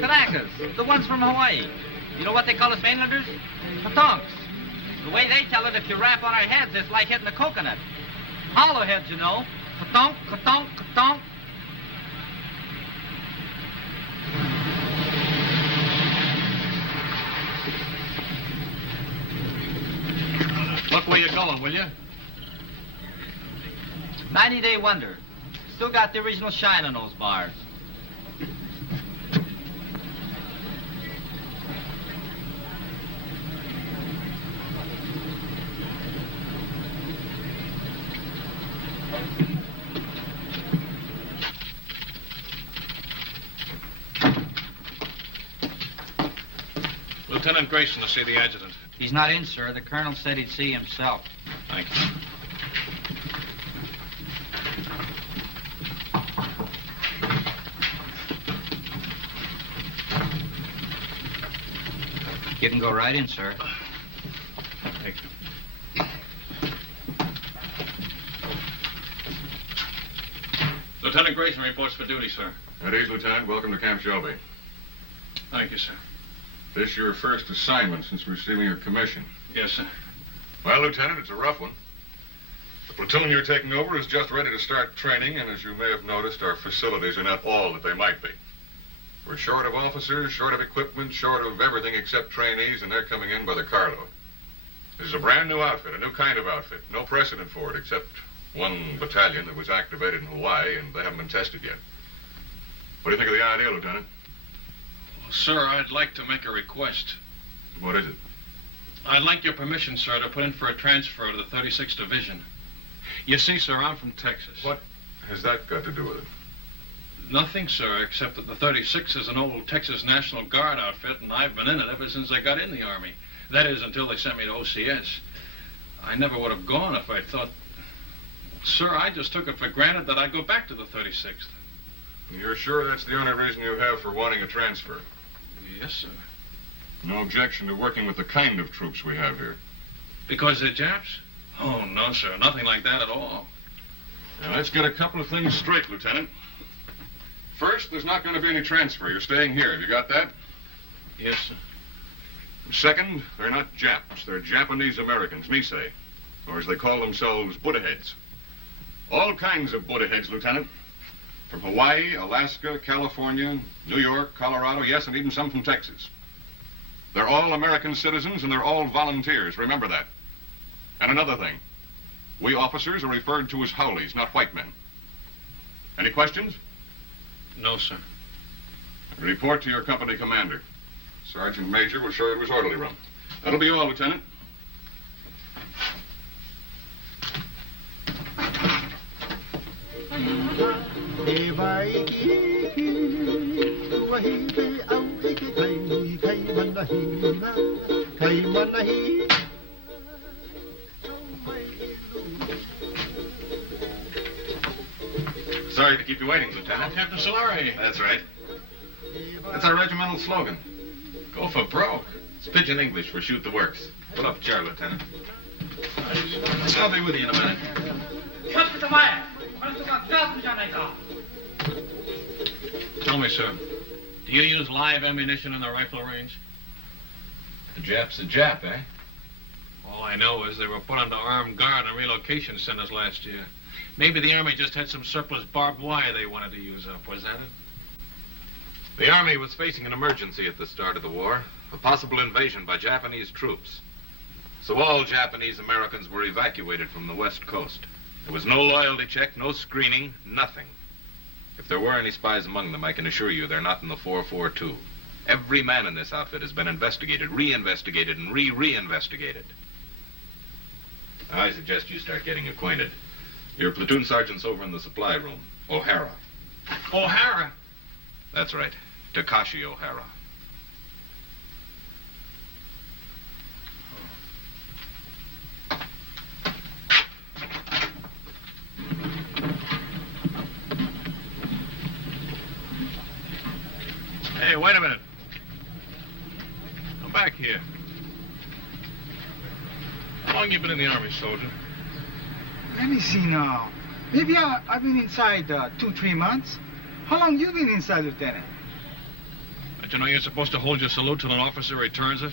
Caracas, the ones from Hawaii. You know what they call us mainlanders? Patonks. The way they tell it, if you rap on our heads, it's like hitting a coconut. Hollow heads, you know. Katonk, katonk, katonk. Look where you're going, will you? 90-day wonder. Still got the original shine on those bars. Lieutenant Grayson to see the adjutant. He's not in, sir. The colonel said he'd see himself. Thank you. You can go right in, sir. Thank you. Lieutenant Grayson reports for duty, sir. At ease, Lieutenant. Welcome to Camp Shelby. Thank you, sir. This your first assignment since receiving your commission. Yes, sir. Well, Lieutenant, it's a rough one. The platoon you're taking over is just ready to start training, and as you may have noticed, our facilities are not all that they might be. We're short of officers, short of equipment, short of everything except trainees, and they're coming in by the carload. This is a brand new outfit, a new kind of outfit. No precedent for it except one battalion that was activated in Hawaii, and they haven't been tested yet. What do you think of the idea, Lieutenant? Well, sir, I'd like to make a request. What is it? I'd like your permission, sir, to put in for a transfer to the 36th Division. You see, sir, I'm from Texas. What has that got to do with it? Nothing, sir, except that the 36th is an old Texas National Guard outfit, and I've been in it ever since I got in the Army. That is, until they sent me to OCS. I never would have gone if I'd thought... Sir, I just took it for granted that I'd go back to the 36th. You're sure that's the only reason you have for wanting a transfer? Yes, sir. No objection to working with the kind of troops we have here? Because they're Japs? Oh, no, sir. Nothing like that at all. Now, let's get a couple of things straight, Lieutenant. First, there's not going to be any transfer. You're staying here. Have you got that? Yes, sir. Second, they're not Japs. They're Japanese Americans, Nisei. Or as they call themselves, Buddha heads. All kinds of Buddha heads, Lieutenant. From Hawaii, Alaska, California, New York, Colorado, yes, and even some from Texas. They're all American citizens, and they're all volunteers. Remember that. And another thing. We officers are referred to as Howleys, not white men. Any questions? No, sir. Report to your company commander. Sergeant Major will show you to his orderly room. That'll be all, Lieutenant. Sorry to keep you waiting, Lieutenant. Captain Solari. That's right. That's our regimental slogan. Go for broke. It's pidgin English for shoot the works. Pull up a chair, Lieutenant. I'll be with you in a minute. Tell me, sir, do you use live ammunition in the rifle range? The Jap's a Jap, eh? All I know is they were put under armed guard in relocation centers last year. Maybe the Army just had some surplus barbed wire they wanted to use up. Was that it? The Army was facing an emergency at the start of the war, a possible invasion by Japanese troops. So all Japanese Americans were evacuated from the West Coast. There was no loyalty check, no screening, nothing. If there were any spies among them, I can assure you they're not in the 442. Every man in this outfit has been investigated, re-investigated, and re-re-investigated. I suggest you start getting acquainted. Your platoon sergeant's over in the supply room, O'Hara. O'Hara? That's right, Takashi O'Hara. Hey, wait a minute. Come back here. Come long you been in the Army, soldier? Let me see now. Maybe I've been inside 2-3 months. How long you been inside, Lieutenant? Don't you know you're supposed to hold your salute till an officer returns it?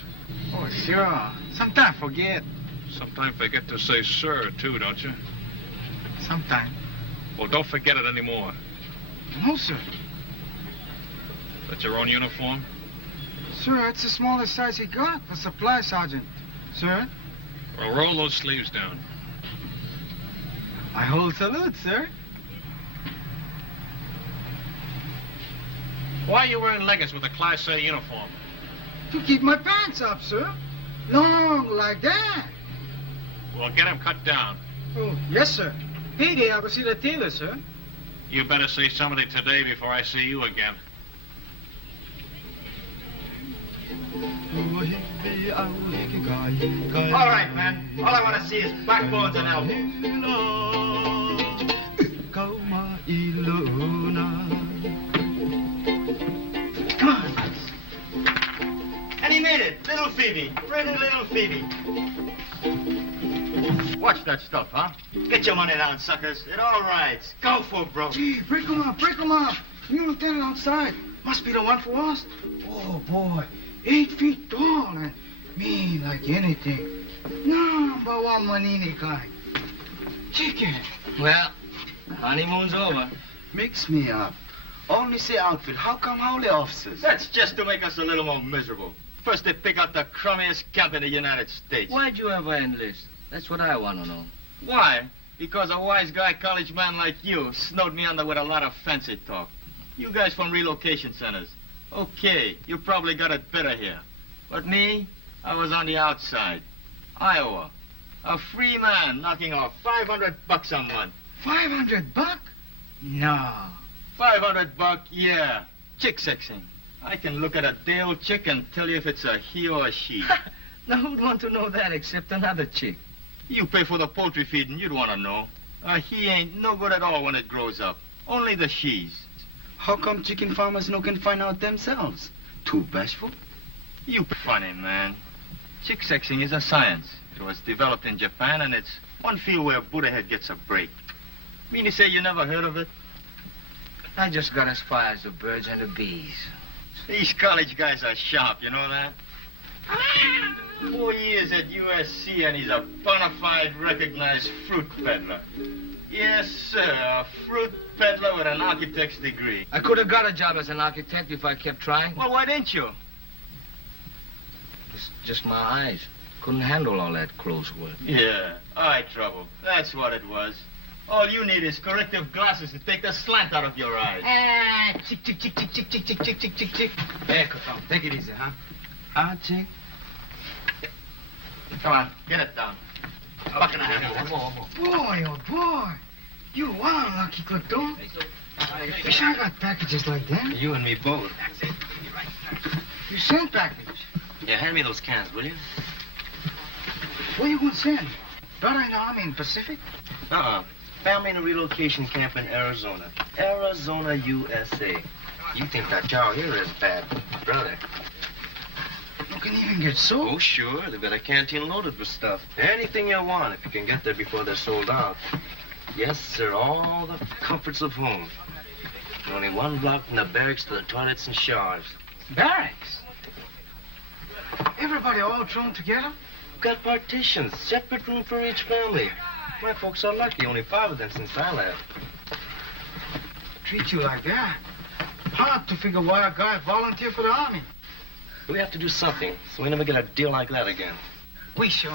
Oh, sure. Sometime forget. Sometimes forget to say sir, too, don't you? Sometime. Well, don't forget it anymore. No, sir. That's your own uniform? Sir, it's the smallest size he got. A supply sergeant. Sir? Well, roll those sleeves down. I hold salute, sir. Why are you wearing leggings with a Class A uniform? To keep my pants up, sir. Long like that. Well, get them cut down. Oh, yes, sir. Payday, I will see the tailor, sir. You better see somebody today before I see you again. All right, man. All I want to see is backbones and elbows. Come on. And he made it. Little Phoebe. Pretty little Phoebe. Watch that stuff, huh? Get your money down, suckers. It all rides. Go for broke. Gee, break him up, break him up. New lieutenant outside. Must be the one for us. Oh, boy. 8 feet tall and mean like anything. Number one Manini kind. Chicken. Well, the honeymoon's over. Mix me up. Only say outfit. How come holy officers? That's just to make us a little more miserable. First they pick out the crummiest camp in the United States. Why'd you ever enlist? That's what I want to know. Why? Because a wise guy college man like you snowed me under with a lot of fancy talk. You guys from relocation centers. Okay, you probably got it better here. But me, I was on the outside. Iowa. A free man knocking off $500 a month. $500? No. $500, yeah. Chick sexing. I can look at a day-old chick and tell you if it's a he or a she. Now, who'd want to know that except another chick? You pay for the poultry feed and you'd want to know. A he ain't no good at all when it grows up. Only the she's. How come chicken farmers no can find out themselves? Too bashful? You funny, man. Chick sexing is a science. It was developed in Japan and it's one field where Buddha head gets a break. Mean to say you never heard of it? I just got as far as the birds and the bees. These college guys are sharp, you know that? 4 years at USC and he's a bona fide recognized fruit peddler. Yes, sir, a fruit peddler with an architect's degree. I could have got a job as an architect if I kept trying. Well, why didn't you? It's just my eyes. Couldn't handle all that close work. Yeah, eye trouble. That's what it was. All you need is corrective glasses to take the slant out of your eyes. Chick, chick, chick, chick, chick, chick, chick, chick, chick, chick, chick. There, Coton. Take it easy, huh? Chick. Come on, get it down. A buck and a half. Boy, oh, boy. You are lucky, Coton. Wish I got packages like that. You and me both. You send package. Yeah, hand me those cans, will you? Where you gonna send? Brother in the Army in Pacific? Family in a relocation camp in Arizona. Arizona, USA. You think that job here is bad, brother? You can even get soap. Oh, sure. They've got a canteen loaded with stuff. Anything you want if you can get there before they're sold out. Yes, sir. All the comforts of home. Only one block from the barracks to the toilets and showers. Barracks? Everybody all thrown together? Got partitions. Separate room for each family. My folks are lucky. Only 5 of them since I left. Treat you like that? Hard to figure why a guy volunteered for the Army. We have to do something so we never get a deal like that again. We sure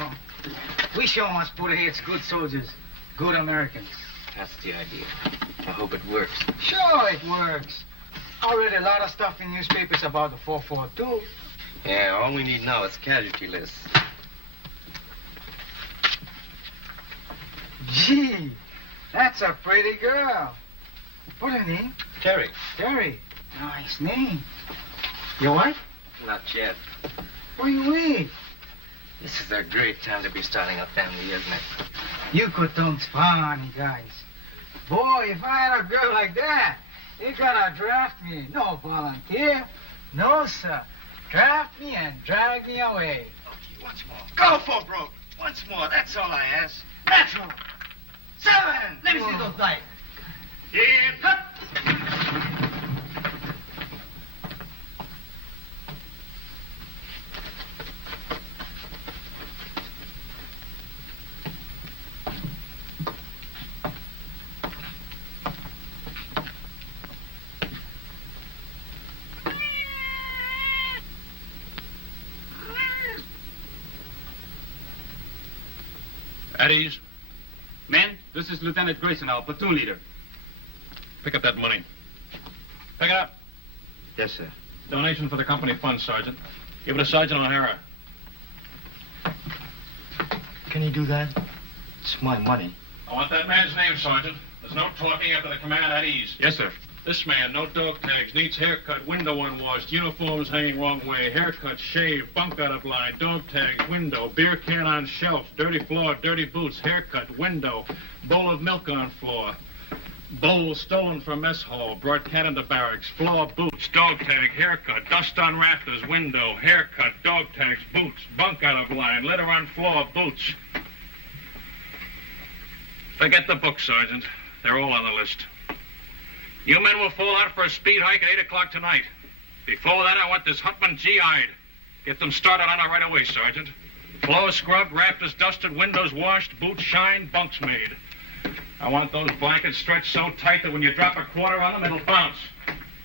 must put heads good soldiers, good Americans. That's the idea. I hope it works. Sure it works. I read a lot of stuff in newspapers about the 442. Yeah, all we need now is casualty lists. Gee, that's a pretty girl. What's her name? Terry. Terry. Nice name. Your wife? Not yet. What do you wait? This is a great time to be starting a family, isn't it? You Coton's funny, guys. Boy, if I had a girl like that, you gotta draft me. No volunteer. No, sir. Draft me and drag me away. Okay, once more. Go for broke. Once more, that's all I ask. That's all. 7. Let me see those dice. Here, cut. At ease. Men, this is Lieutenant Grayson, our platoon leader. Pick up that money. Pick it up. Yes, sir. Donation for the company fund, Sergeant. Give it to Sergeant O'Hara. Can you do that? It's my money. I want that man's name, Sergeant. There's no talking after the command at ease. Yes, sir. This man, no dog tags, needs haircut, window unwashed, uniforms hanging wrong way, haircut, shave, bunk out of line, dog tags, window, beer can on shelf, dirty floor, dirty boots, haircut, window, bowl of milk on floor, bowl stolen from mess hall, brought cat into barracks, floor, boots, dog tag, haircut, dust on rafters, window, haircut, dog tags, boots, bunk out of line, litter on floor, boots. Forget the book, Sergeant. They're all on the list. You men will fall out for a speed hike at 8 o'clock tonight. Before that, I want this Huntman GI'd. Get them started on it right away, Sergeant. Floors scrubbed, rafters dusted, windows washed, boots shined, bunks made. I want those blankets stretched so tight that when you drop a quarter on them, it'll bounce.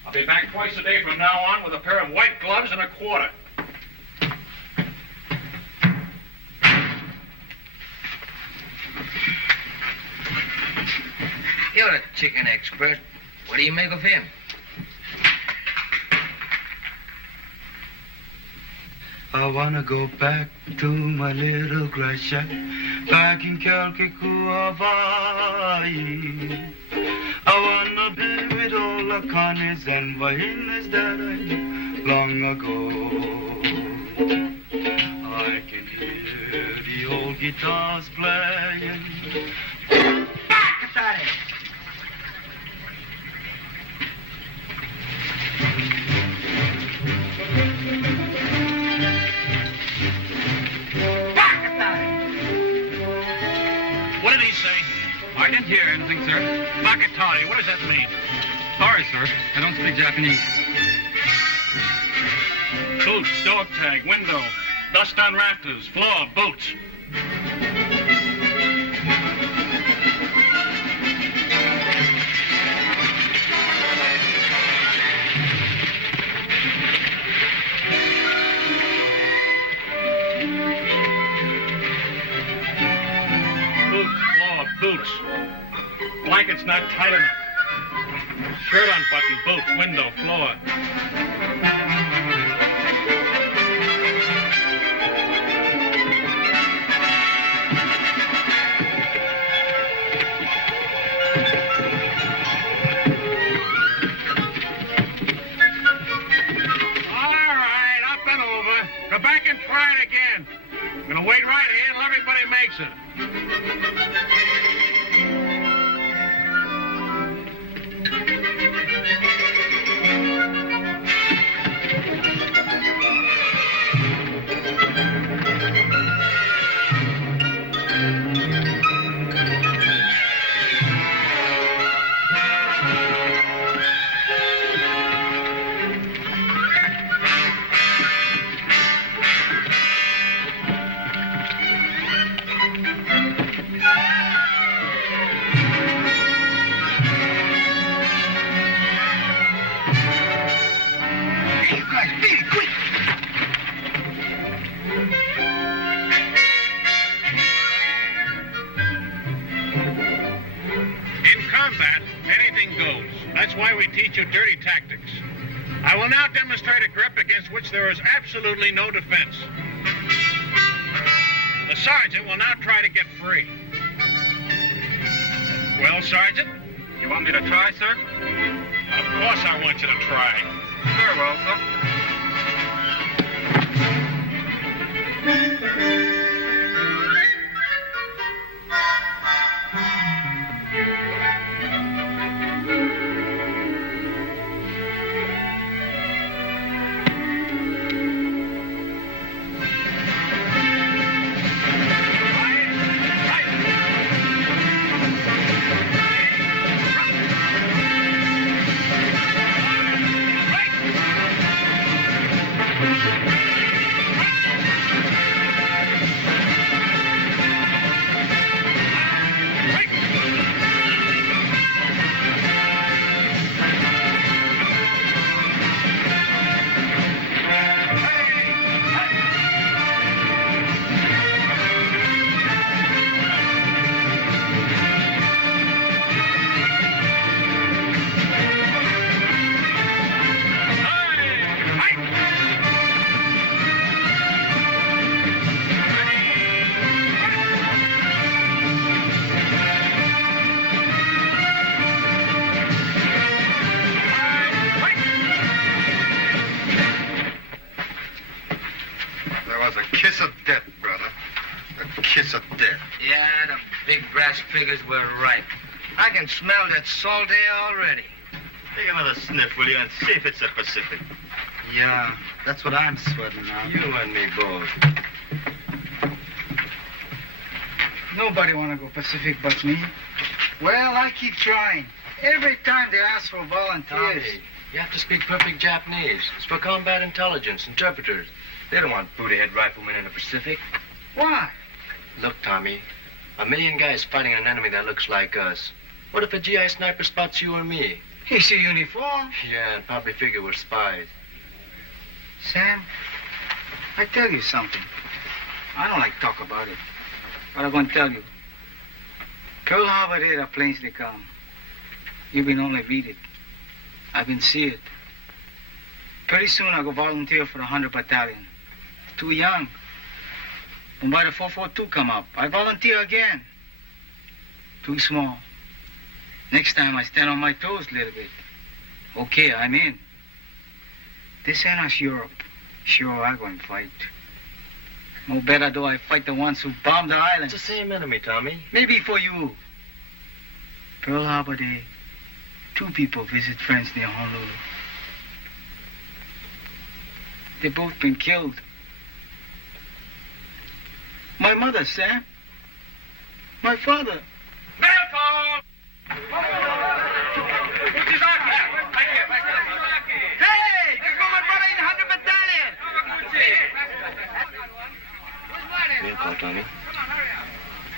I'll be back twice a day from now on with a pair of white gloves and a quarter. You're a chicken expert. What do you make of him? I wanna go back to my little grass shack back in Calcutta, Hawaii. I wanna be with all the Connies and Vahinas that I knew long ago. I can hear the old guitars playing. Back at it. What did he say? I didn't hear anything, sir. Bakatari, what does that mean? Sorry, sir. I don't speak Japanese. Boots, dog tag, window, dust on rafters, floor, boots. Boots. Blanket's not tight enough. Shirt unbuttoned, boots, window, floor. All right, up and over. Go back and try it again. I'm gonna wait right here until everybody makes it. That's why we teach you dirty tactics. I will now demonstrate a grip against which there is absolutely no defense. The sergeant will now try to get free. Well, Sergeant? You want me to try, sir? Of course I want you to try. Very well, sir. boss figures we're ripe. I can smell that salt air already. Take another sniff, will you, and see if it's the Pacific. Yeah, that's what I'm sweating now. You and me both. Nobody want to go Pacific but me. Well, I keep trying. Every time they ask for volunteers. Tommy, you have to speak perfect Japanese. It's for combat intelligence, interpreters. They don't want booty-head riflemen in the Pacific. Why? Look, Tommy, 1,000,000 guys fighting an enemy that looks like us. What if a GI sniper spots you or me? He see uniform. Yeah, and probably figure we're spies. Sam, I tell you something. I don't like talk about it, but I'm gonna tell you. Pearl Harbor there, the planes they come. You been only read it. I've been see it. Pretty soon I'll go volunteer for the 100 Battalion. Too young. And by the 442 come up, I volunteer again. Too small. Next time I stand on my toes a little bit. Okay, I'm in. This ain't us Europe. Sure, I'm going to fight. No better do I fight the ones who bombed the island. It's the same enemy, Tommy. Maybe for you. Pearl Harbor Day, 2 people visit friends near Honolulu. They both been killed. My mother, Sam. My father. Welcome! Which is our cap? Hey! There go my brother in the 100 Battalion! We'll go, Tommy.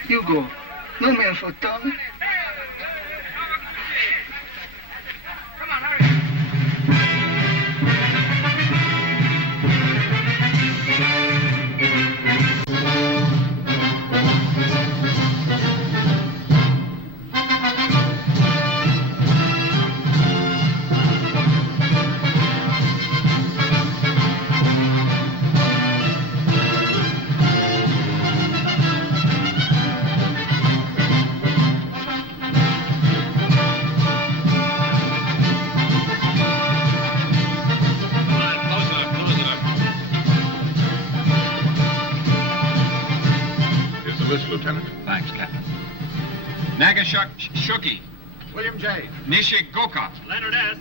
You go. No man for Tommy. Lieutenant. Thanks, Captain. Nagashuki. William J. Nishigoka. Leonard S.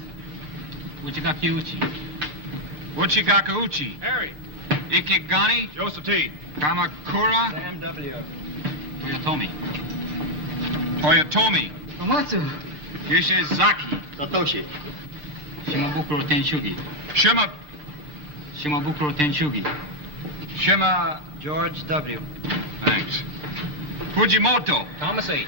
Uchigaki-uchi. Uchigaka-uchi. Harry. Ikigani. Joseph T. Kamakura. Sam W. Toyotomi. Toyotomi. Amatsu. Yoshizaki. Satoshi. Shimabukuro Tenshugi. Shimabukuro Tenshugi. Shima. George W. Thanks. Fujimoto. Thomas H.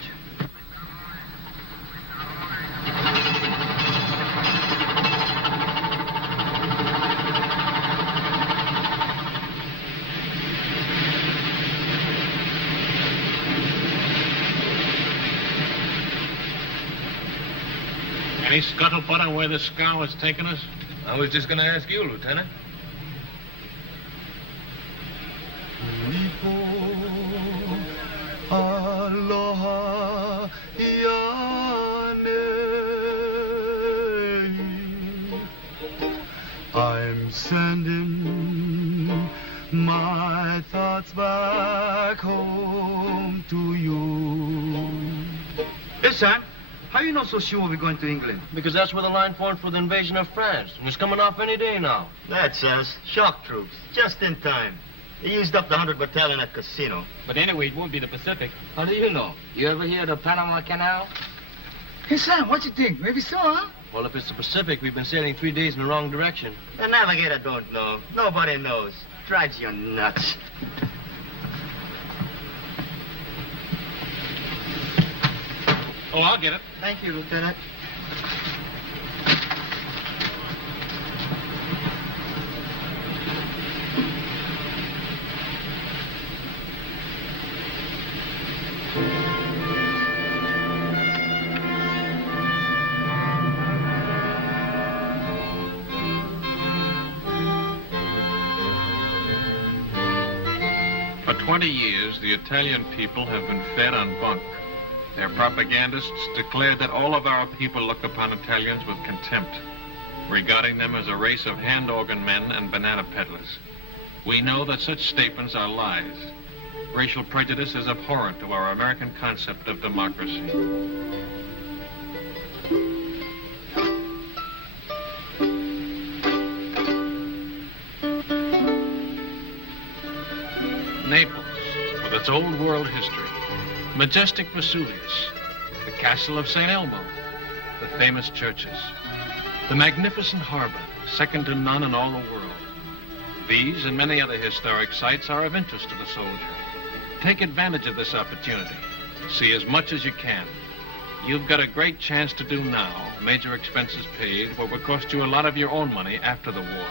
Any scuttlebutt on where this scow has taken us? I was just going to ask you, Lieutenant. Aloha Iane. I'm sending my thoughts back home to you. Hey, Sam, how you know so sure we're going to England? Because that's where the line formed for the invasion of France. And it's coming off any day now. That's us. Shock troops. Just in time. They used up the 100 Battalion at Casino. But anyway, it won't be the Pacific. How do you know? You ever hear of the Panama Canal? Hey, Sam, what you think? Maybe so, huh? Well, if it's the Pacific, we've been sailing 3 days in the wrong direction. The navigator don't know. Nobody knows. Drives you nuts. Oh, I'll get it. Thank you, Lieutenant. For 20 years, the Italian people have been fed on bunk. Their propagandists declared that all of our people look upon Italians with contempt, regarding them as a race of hand organ men and banana peddlers. We know that such statements are lies. Racial prejudice is abhorrent to our American concept of democracy. Naples, with its old world history, majestic Vesuvius, the castle of St. Elmo, the famous churches, the magnificent harbor, second to none in all the world. These and many other historic sites are of interest to the soldier. Take advantage of this opportunity. See as much as you can. You've got a great chance to do now, major expenses paid, what will cost you a lot of your own money after the war.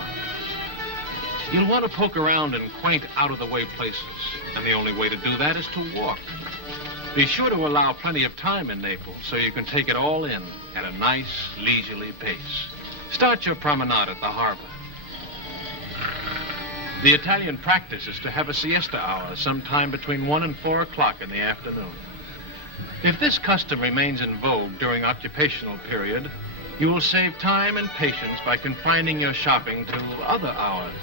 You'll want to poke around in quaint, out-of-the-way places, and the only way to do that is to walk. Be sure to allow plenty of time in Naples so you can take it all in at a nice, leisurely pace. Start your promenade at the harbor. The Italian practice is to have a siesta hour sometime between 1 and 4 o'clock in the afternoon. If this custom remains in vogue during occupational period, you will save time and patience by confining your shopping to other hours.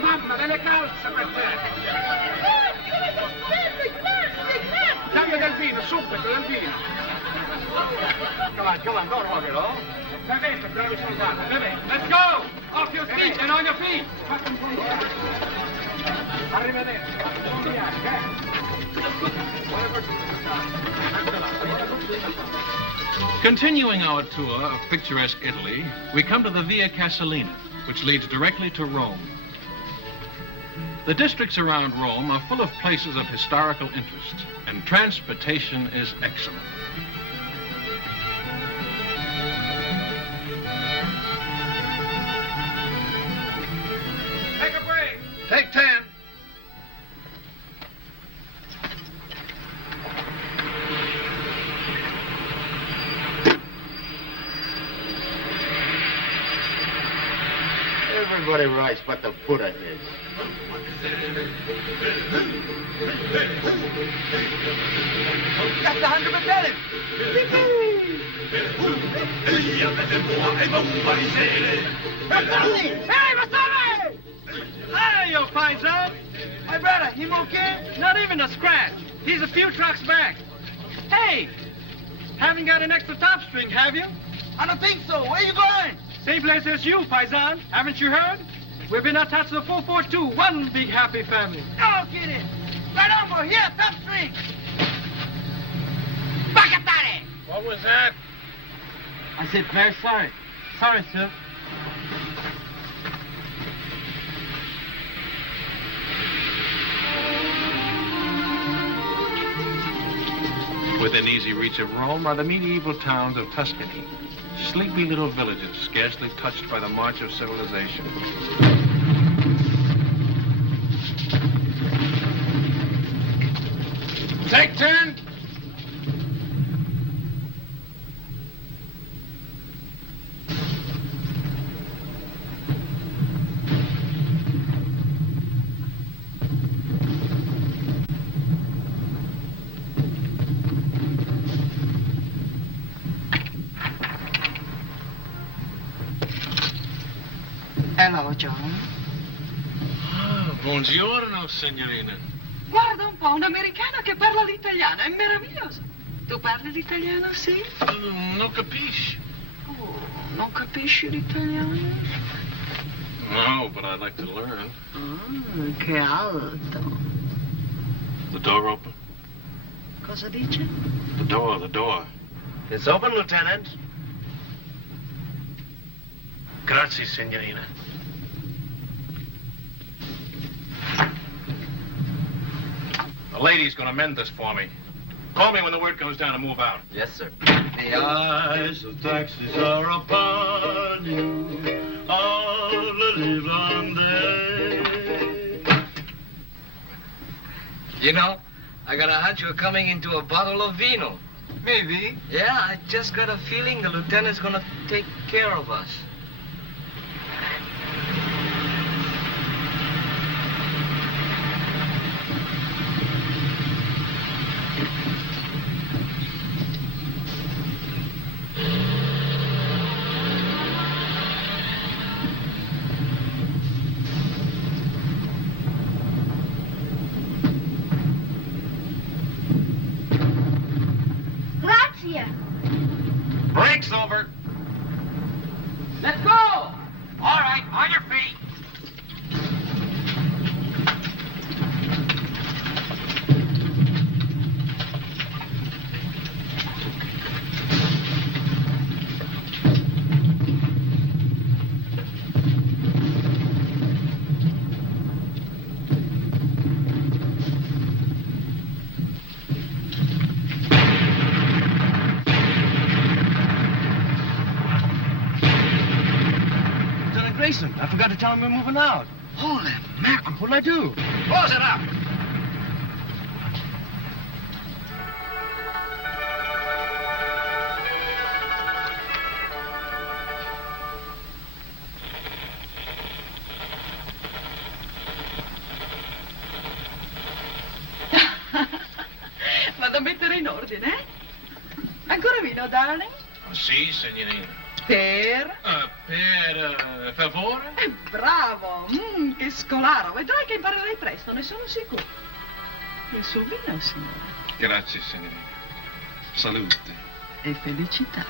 Mamma, delle calze per te! Cambio del vino, subito del vino! Come on, don't hold it all. Bevete, bravi soldati, bevete. Let's go! Off your feet and on your feet! Arrivederci. Buon viaggio, Continuing our tour of picturesque Italy, we come to the Via Casalina, which leads directly to Rome. The districts around Rome are full of places of historical interest, and transportation is excellent. Take a break! Take 10. Everybody writes but the Buddha is. That's the 100 battalion. Hey, Masame! Hey, you paisan! My brother, him okay? Not even a scratch. He's a few trucks back. Hey, haven't got an extra top string, have you? I don't think so. Where you going? Same place as you, paisan. Haven't you heard? We've been attached to the 442, one big happy family. No kidding. Right over here, top string. Bacatare! What was that? I said, very sorry. Sorry, sir. Within easy reach of Rome are the medieval towns of Tuscany. Sleepy little villages, scarcely touched by the march of civilization. Take 10. Hello, John. Ah, buongiorno, signorina. Guarda un po', un americano che parla l'italiano, è meraviglioso. Tu parli l'italiano, sì? Non capisci. Oh, non capisci l'italiano? No, but I'd like to learn. Ah, che alto. The door open? Cosa dice? The door. It's open, Lieutenant. Grazie, signorina. The lady's gonna mend this for me. Call me when the word comes down to move out. Yes, sir. The eyes of taxes are upon you all the livelong day. You know, I got a hunch you're coming into a bottle of vino. Maybe. Yeah, I just got a feeling the lieutenant's gonna take care of us. Grazie. Break's over. Let's go! All right, on your feet. Grayson, I forgot to tell him we're moving out. Holy mackerel, what'll I do? Close it up. Vado a mettere in ordine, eh? Ancora vino, darling? Sì, signorina. Per? Per favore? Bravo! Che scolaro! Vedrai che imparerai presto, ne sono sicuro. Il suo vino, signore. Grazie, signorina. Salute. E felicità.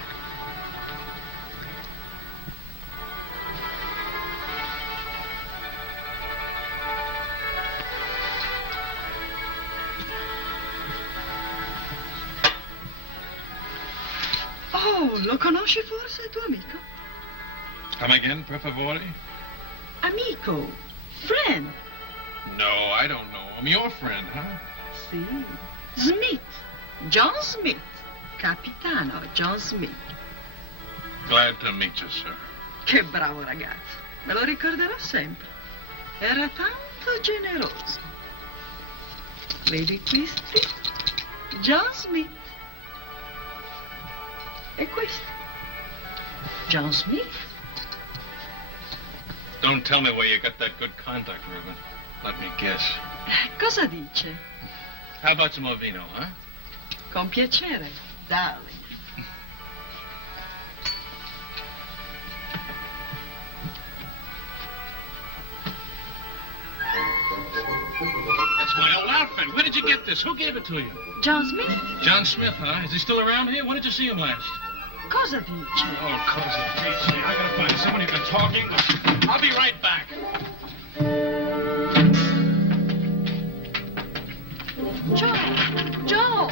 Oh, lo conosci forse, il tuo amico? Come again, per favore? Amico. Friend. No, I don't know him. Your friend, huh? Sì. Smith. John Smith. Capitano John Smith. Glad to meet you, sir. Che bravo ragazzo. Me lo ricorderò sempre. Era tanto generoso. Vedi questi? John Smith. E questo? John Smith. Don't tell me where you got that good contact ribbon. Let me guess. Cosa dice? How about some more vino, huh? Con piacere, darling. That's my old outfit. Where did you get this? Who gave it to you? John Smith? John Smith, huh? Is he still around here? When did you see him last? Cosa dice? Oh, cosa dice. I gotta find someone who's been talking. I'll be right back. Joe!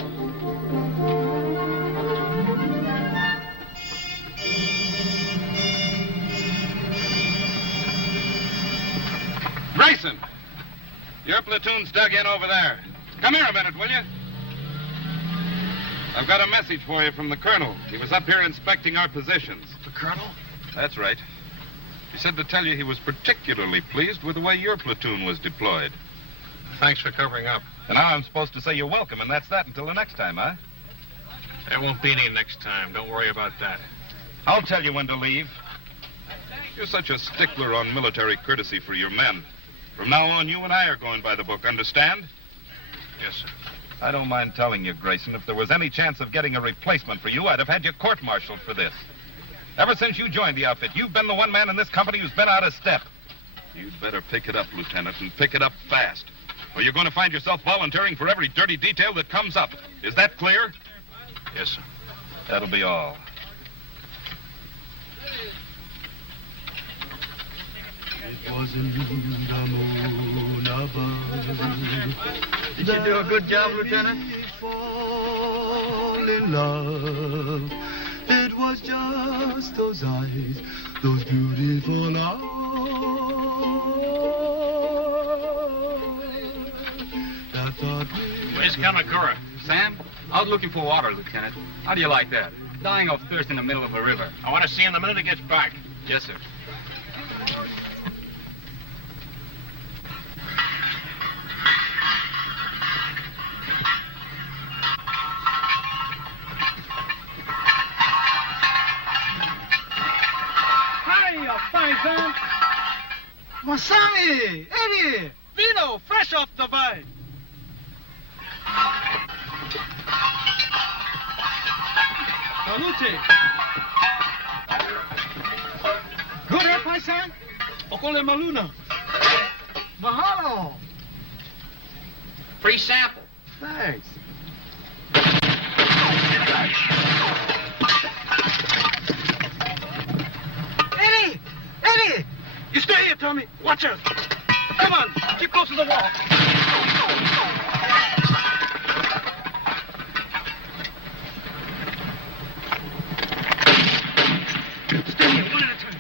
Grayson, your platoon's dug in over there. Come here a minute, will you? I've got a message for you from the colonel. He was up here inspecting our positions. The colonel? That's right. He said to tell you he was particularly pleased with the way your platoon was deployed. Thanks for covering up. And now I'm supposed to say you're welcome, and that's that until the next time, huh? There won't be any next time. Don't worry about that. I'll tell you when to leave. You're such a stickler on military courtesy for your men. From now on, you and I are going by the book, understand? Yes, sir. I don't mind telling you, Grayson, if there was any chance of getting a replacement for you, I'd have had you court-martialed for this. Ever since you joined the outfit, you've been the one man in this company who's been out of step. You'd better pick it up, Lieutenant, and pick it up fast. Or you're going to find yourself volunteering for every dirty detail that comes up. Is that clear? Yes, sir. That'll be all. It wasn't the moon above. Did you do a good job, Lieutenant? Fall in love. It was just those eyes, those beautiful eyes. That thought. Where's Kamakura? Sam? Out looking for water, Lieutenant. How do you like that? Dying of thirst in the middle of a river. I want to see him the minute he gets back. Yes, sir. Fine, Sam. Masami! Eddie! Vino, fresh off the vine. Salute. Good, eh, Paisan? Okole Maluna. Mahalo. Free sample. Thanks. Watch her! Come on! Keep close to the wall! Stay here, one at a time.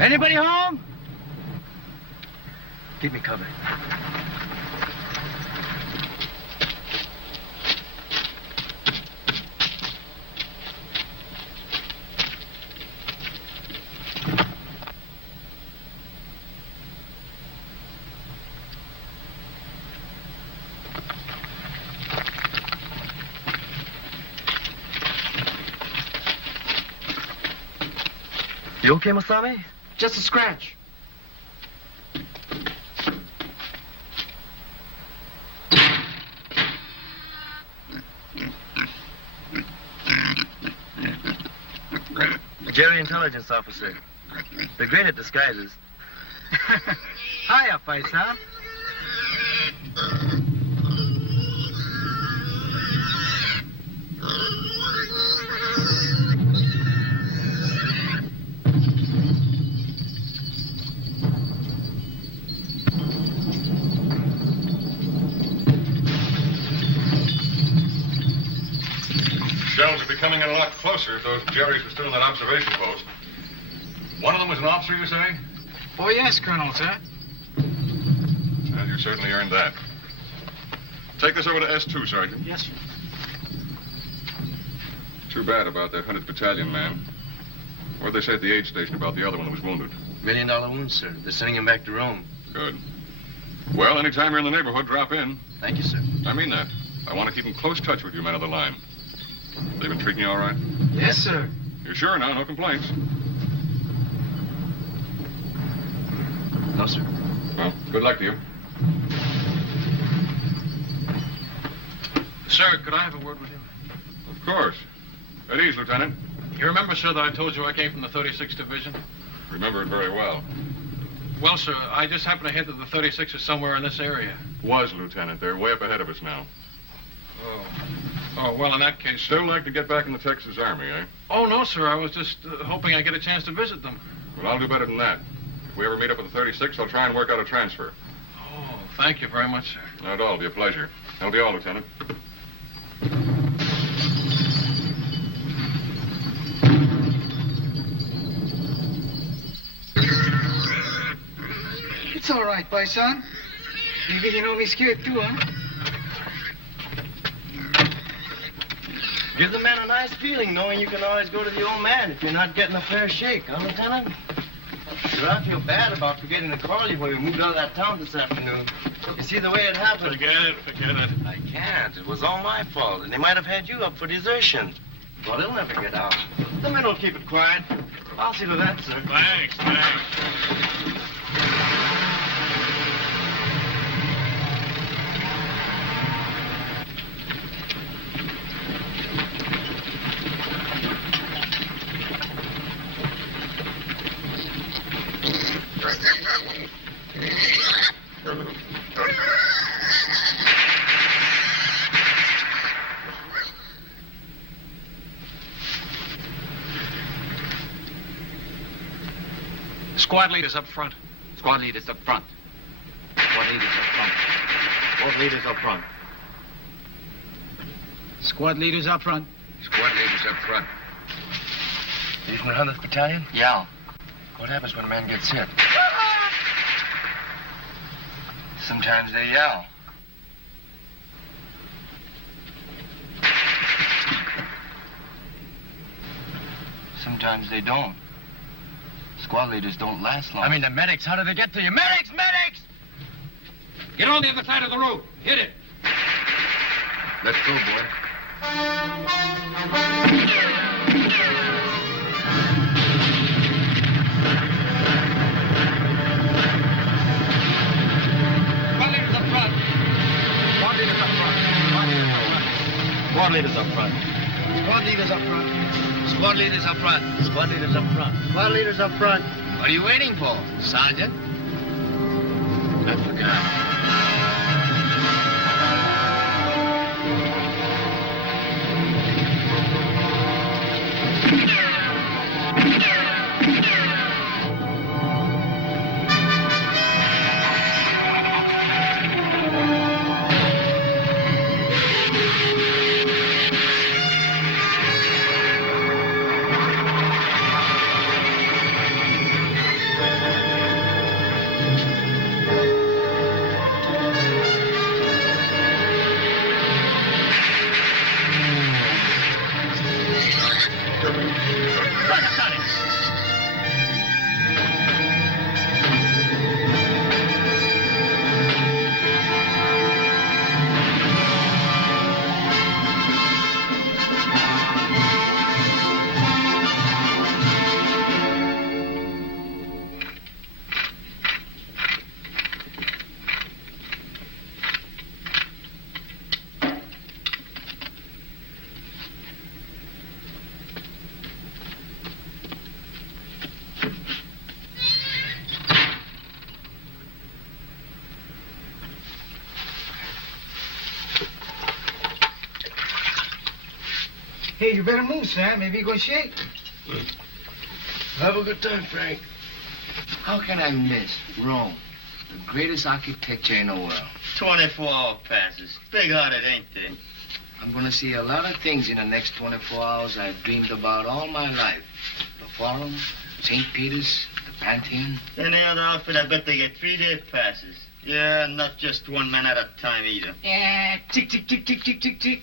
Anybody home? Keep me covered. You okay, Masami? Just a scratch. Jerry, intelligence officer. They're great at disguises. Hiya, Paisan. Shells would be coming in a lot closer if those Jerrys were still in that observation post. One of them was an officer, you say? Oh, yes, Colonel, sir. Well, you certainly earned that. Take this over to S2, Sergeant. Yes, sir. Too bad about that 100th Battalion man. What'd they say at the aid station about the other one that was wounded? $1 million wound, sir. They're sending him back to Rome. Good. Well, anytime you're in the neighborhood, drop in. Thank you, sir. I mean that. I want to keep in close touch with you men of the line. They've been treating you all right? Yes, sir. You're sure now? No complaints? No, sir. Well, good luck to you. Sir, could I have a word with you? Of course. At ease, Lieutenant. You remember, sir, that I told you I came from the 36th Division? Remember it very well. Well, sir, I just happen to hear that the 36th is somewhere in this area. Was, Lieutenant. They're way up ahead of us now. Oh. Oh, well, in that case... Still like to get back in the Texas Army, eh? Oh, no, sir. I was just hoping I'd get a chance to visit them. Well, I'll do better than that. If we ever meet up with the 36th, I'll try and work out a transfer. Oh, thank you very much, sir. Not at all. It'll be a pleasure. That'll be all, Lieutenant. It's all right, Paisan. Maybe you know me scared too, huh? Give the man a nice feeling knowing you can always go to the old man if you're not getting a fair shake, huh, Lieutenant? Sure, I feel bad about forgetting to call you when we moved out of that town this afternoon. You see the way it happened? Forget it. I can't. It was all my fault, and they might have had you up for desertion. Well, they'll never get out. The men will keep it quiet. I'll see to that, sir. Thanks. Squad leaders up front. Squad leaders up front. Squad leaders up front. Both leaders up front. Squad leaders up front. Squad leaders up front. You from the 100th Battalion? Yeah. What happens when a man gets hit? Sometimes they yell. Sometimes they don't. Squad leaders don't last long. I mean, the medics, how do they get to you? Medics! Medics! Get on the other side of the road. Hit it. Let's go, boy. Squad leaders up front. Squad leaders up front. Squad leaders up front. Squad leaders up front. Squad leaders up front. Squad leaders up front. Squad leaders up front. What are you waiting for, Sergeant? I forgot. Hey, you better move, Sam. Maybe you're going to shake. Have a good time, Frank. How can I miss Rome, the greatest architecture in the world? 24-hour passes. Big-hearted, ain't they? I'm going to see a lot of things in the next 24 hours I've dreamed about all my life. The Forum, St. Peter's, the Pantheon. Any other outfit, I bet they get 3-day passes. Yeah, not just one man at a time either. Yeah, tick, tick, tick, tick, tick, tick, tick.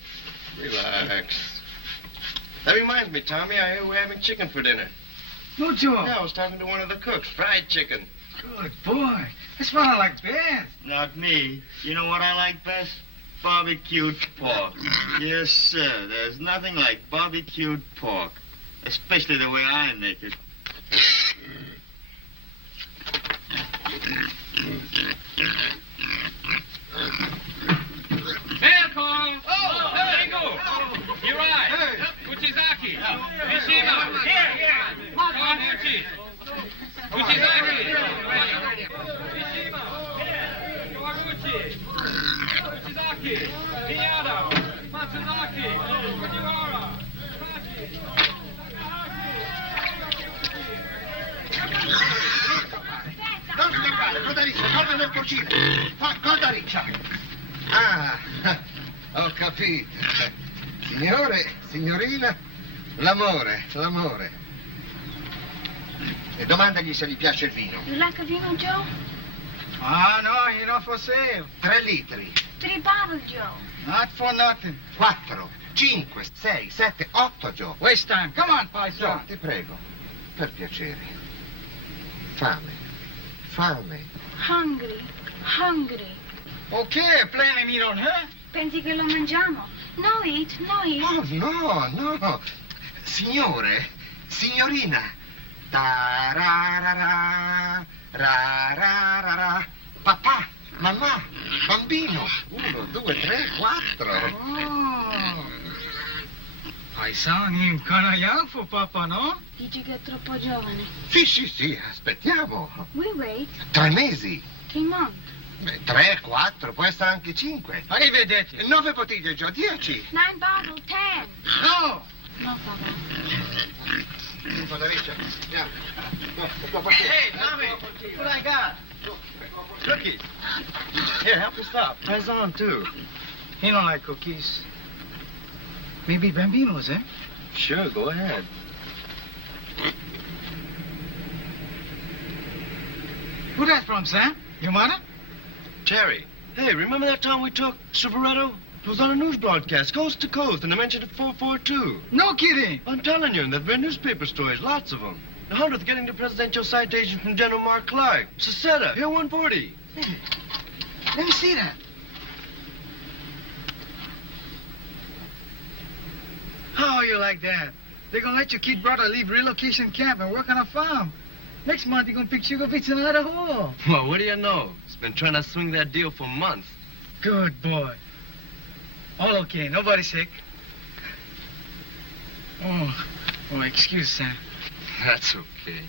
Relax. That reminds me, Tommy, I hear we're having chicken for dinner. No joke. Yeah, I was talking to one of the cooks. Fried chicken. Good boy. That's what I like best. Not me. You know what I like best? Barbecued pork. Yes, sir. There's nothing like barbecued pork. Especially the way I make it. Mail call! Oh, there you go! You're right. Uchizaki! Mishima! Here! Come on, Uchi! Uchizaki! Mishima! Kawaguchi! Uchizaki! Miyada! Matsuzaki! Fujiwara! Guarda nel porcino. Guarda riccia. Ah, ho capito. Signore, signorina, l'amore. E domandagli se gli piace il vino. You like a vino, Joe? Ah, no, you're not for sale. 3 litri. 3 bottles, Joe. Not for nothing. 4, 5, 6, 7, 8, Joe. Waste time. Come on, paisano. Joe, ti prego. Per piacere. Fame. Fame. Hungry. Hungry. Ok, plan and eat on her. Pensi che lo mangiamo? No eat, no eat. Oh, no, no. Signore, signorina. Ta-ra-ra-ra, ra-ra-ra-ra. Papà, mamma, bambino. 1, 2, 3, 4. Oh. Paisani, kinda young for Papa, no? Dici che è troppo giovane. Sì, sì, sì, aspettiamo. We wait. 3 mesi. 3 months. 3, 4, può essere anche 5. Arrivederci. 9 bottiglie, Gio, 10. 9 bottle, 10. No. No, Papa. Hey, Tommy, what I got? Cookies. Here, help me stop. Pass on, too. He don't like cookies. Maybe Bambino's, eh? Sure, go ahead. Who that from, Sam? Your mother? Terry. Hey, remember that time we took Superetto? It was on a news broadcast, coast to coast, and they mentioned it 442. No kidding. I'm telling you, and they've been newspaper stories, lots of them. The 100th getting the presidential citation from General Mark Clark. Seceta, here 140. Hey, let me see that. How you like that? They're gonna let your kid brother leave relocation camp and work on a farm. Next month, you're gonna pick sugar beets in another hole. Well, what do you know? He's been trying to swing that deal for months. Good boy. All okay, nobody sick. Oh, excuse, Sam. That's okay.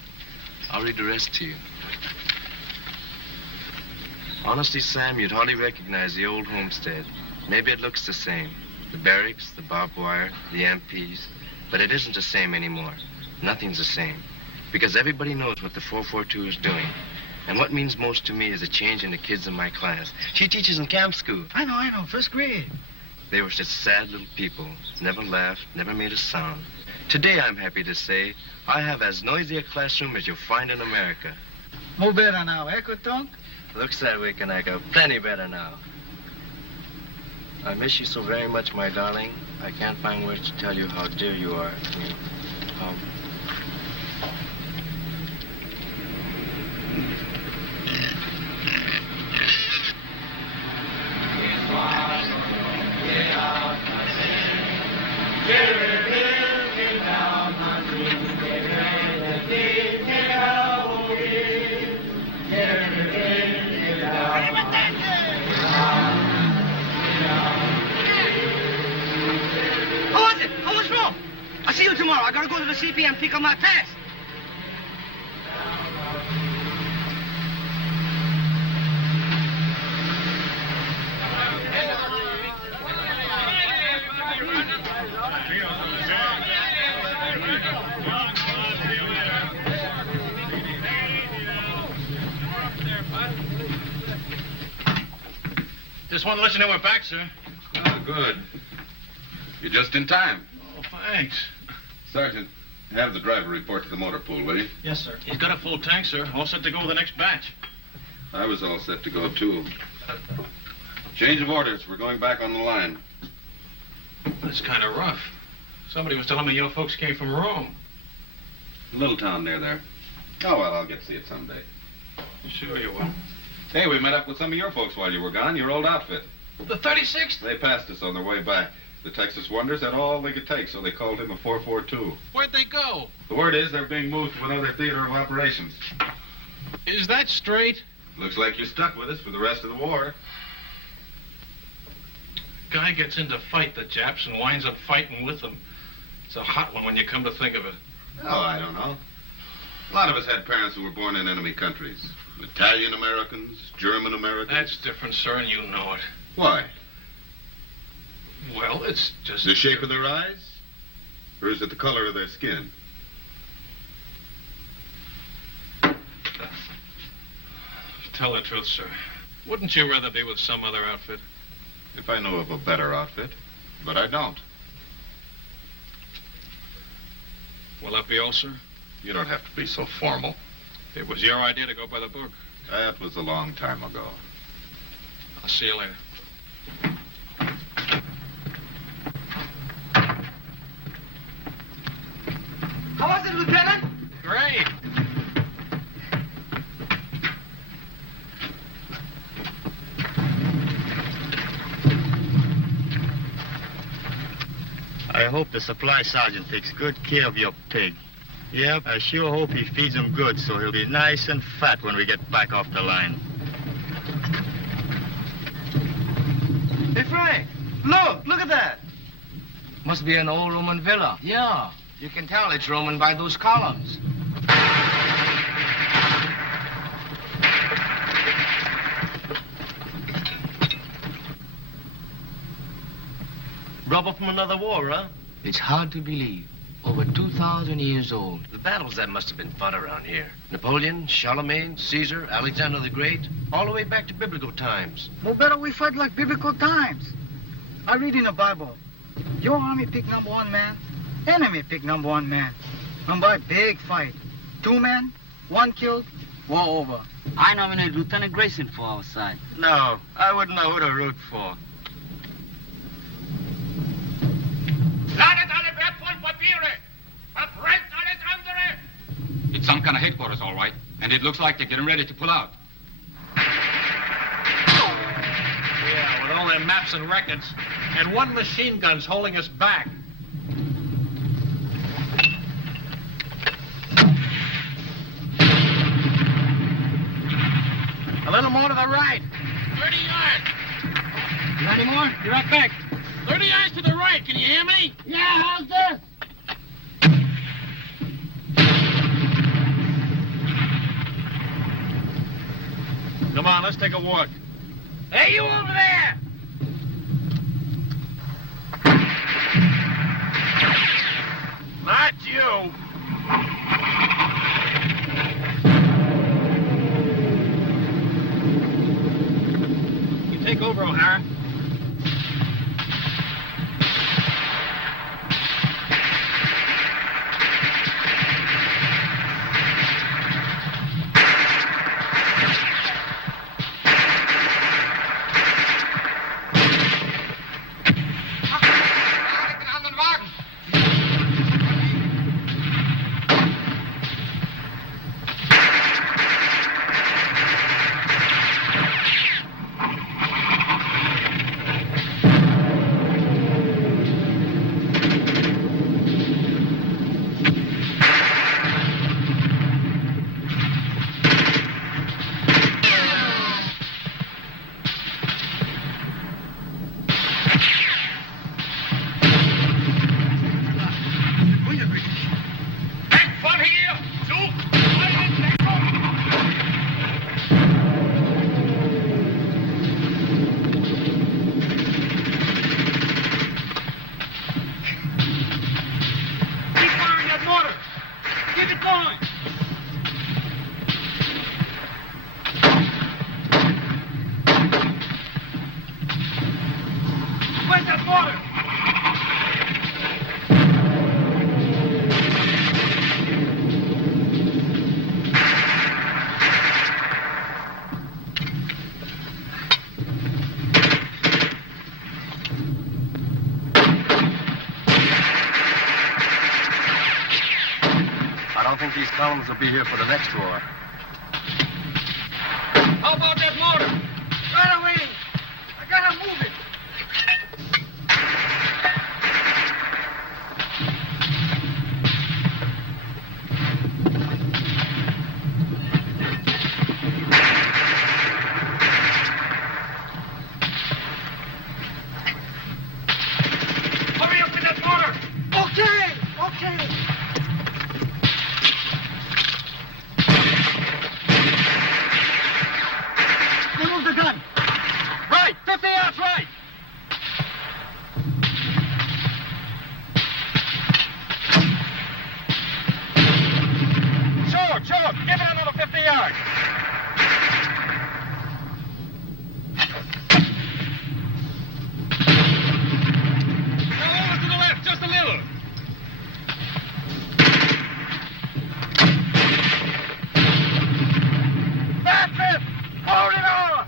I'll read the rest to you. Honestly, Sam, you'd hardly recognize the old homestead. Maybe it looks the same. The barracks, the barbed wire, the MPs. But it isn't the same anymore. Nothing's the same. Because everybody knows what the 442 is doing. And what means most to me is a change in the kids in my class. She teaches in camp school. I know, first grade. They were such sad little people. Never laughed, never made a sound. Today, I'm happy to say, I have as noisy a classroom as you'll find in America. No better now, eh, Kotonk? Looks that way, Kanaka. Plenty better now. I miss you so very much, my darling. I can't find words to tell you how dear you are to me. How was it? How was wrong? I'll see you tomorrow. I gotta go to the CP and pick up my test. Just want to let you know we're back, sir. Oh, good. You're just in time. Oh, thanks. Sergeant, have the driver report to the motor pool, will you? Yes, sir. He's got a full tank, sir. All set to go with the next batch. I was all set to go, too. Change of orders. We're going back on the line. That's kind of rough. Somebody was telling me your folks came from Rome. Little town near there. Oh, well, I'll get to see it someday. Sure you will. Hey, we met up with some of your folks while you were gone, your old outfit. The 36th? They passed us on their way back. The Texas Wonders had all they could take, so they called him a 442. Where'd they go? The word is they're being moved to another theater of operations. Is that straight? Looks like you're stuck with us for the rest of the war. Guy gets in to fight the Japs and winds up fighting with them. It's a hot one when you come to think of it. Oh, I don't know. A lot of us had parents who were born in enemy countries. Italian Americans, German Americans. That's different, sir, and you know it. Why? Well, it's just... The shape of their eyes? Or is it the color of their skin? Tell the truth, sir. Wouldn't you rather be with some other outfit? If I know of a better outfit. But I don't. Will that be all, sir? You don't have to be so formal. It was your idea to go by the book. That was a long time ago. I'll see you later. How was it, Lieutenant? Great. I hope the supply sergeant takes good care of your pig. Yep, I sure hope he feeds him good so he'll be nice and fat when we get back off the line. Hey, Frank, look at that. Must be an old Roman villa. Yeah, you can tell it's Roman by those columns. Rubber from another war, huh? It's hard to believe. Over 2,000 years old. The battles that must have been fought around here. Napoleon, Charlemagne, Caesar, Alexander the Great, all the way back to biblical times. Well, better we fight like biblical times. I read in the Bible, your army pick number 1 man, enemy pick number 1 man. And by big fight, 2 men, 1 killed, war over. I nominate Lieutenant Grayson for our side. No, I wouldn't know who to root for. It's some kind of headquarters, all right. And it looks like they're getting ready to pull out. Yeah, with all their maps and records. And 1 machine gun's holding us back. A little more to the right. 30 yards. Not anymore? You're right back. 30 yards to the right. Can you hear me? Yeah, how's this? Come on, let's take a walk. Hey, you over there! Not you. You take over, O'Hara. These columns will be here for the next war. How about that motor? Right away. I gotta move it. Hurry up with that motor! Okay. Remove the gun. Right, 50 yards right. Sure. Give it another 50 yards. Now over to the left, just a little. That's it. Hold it on.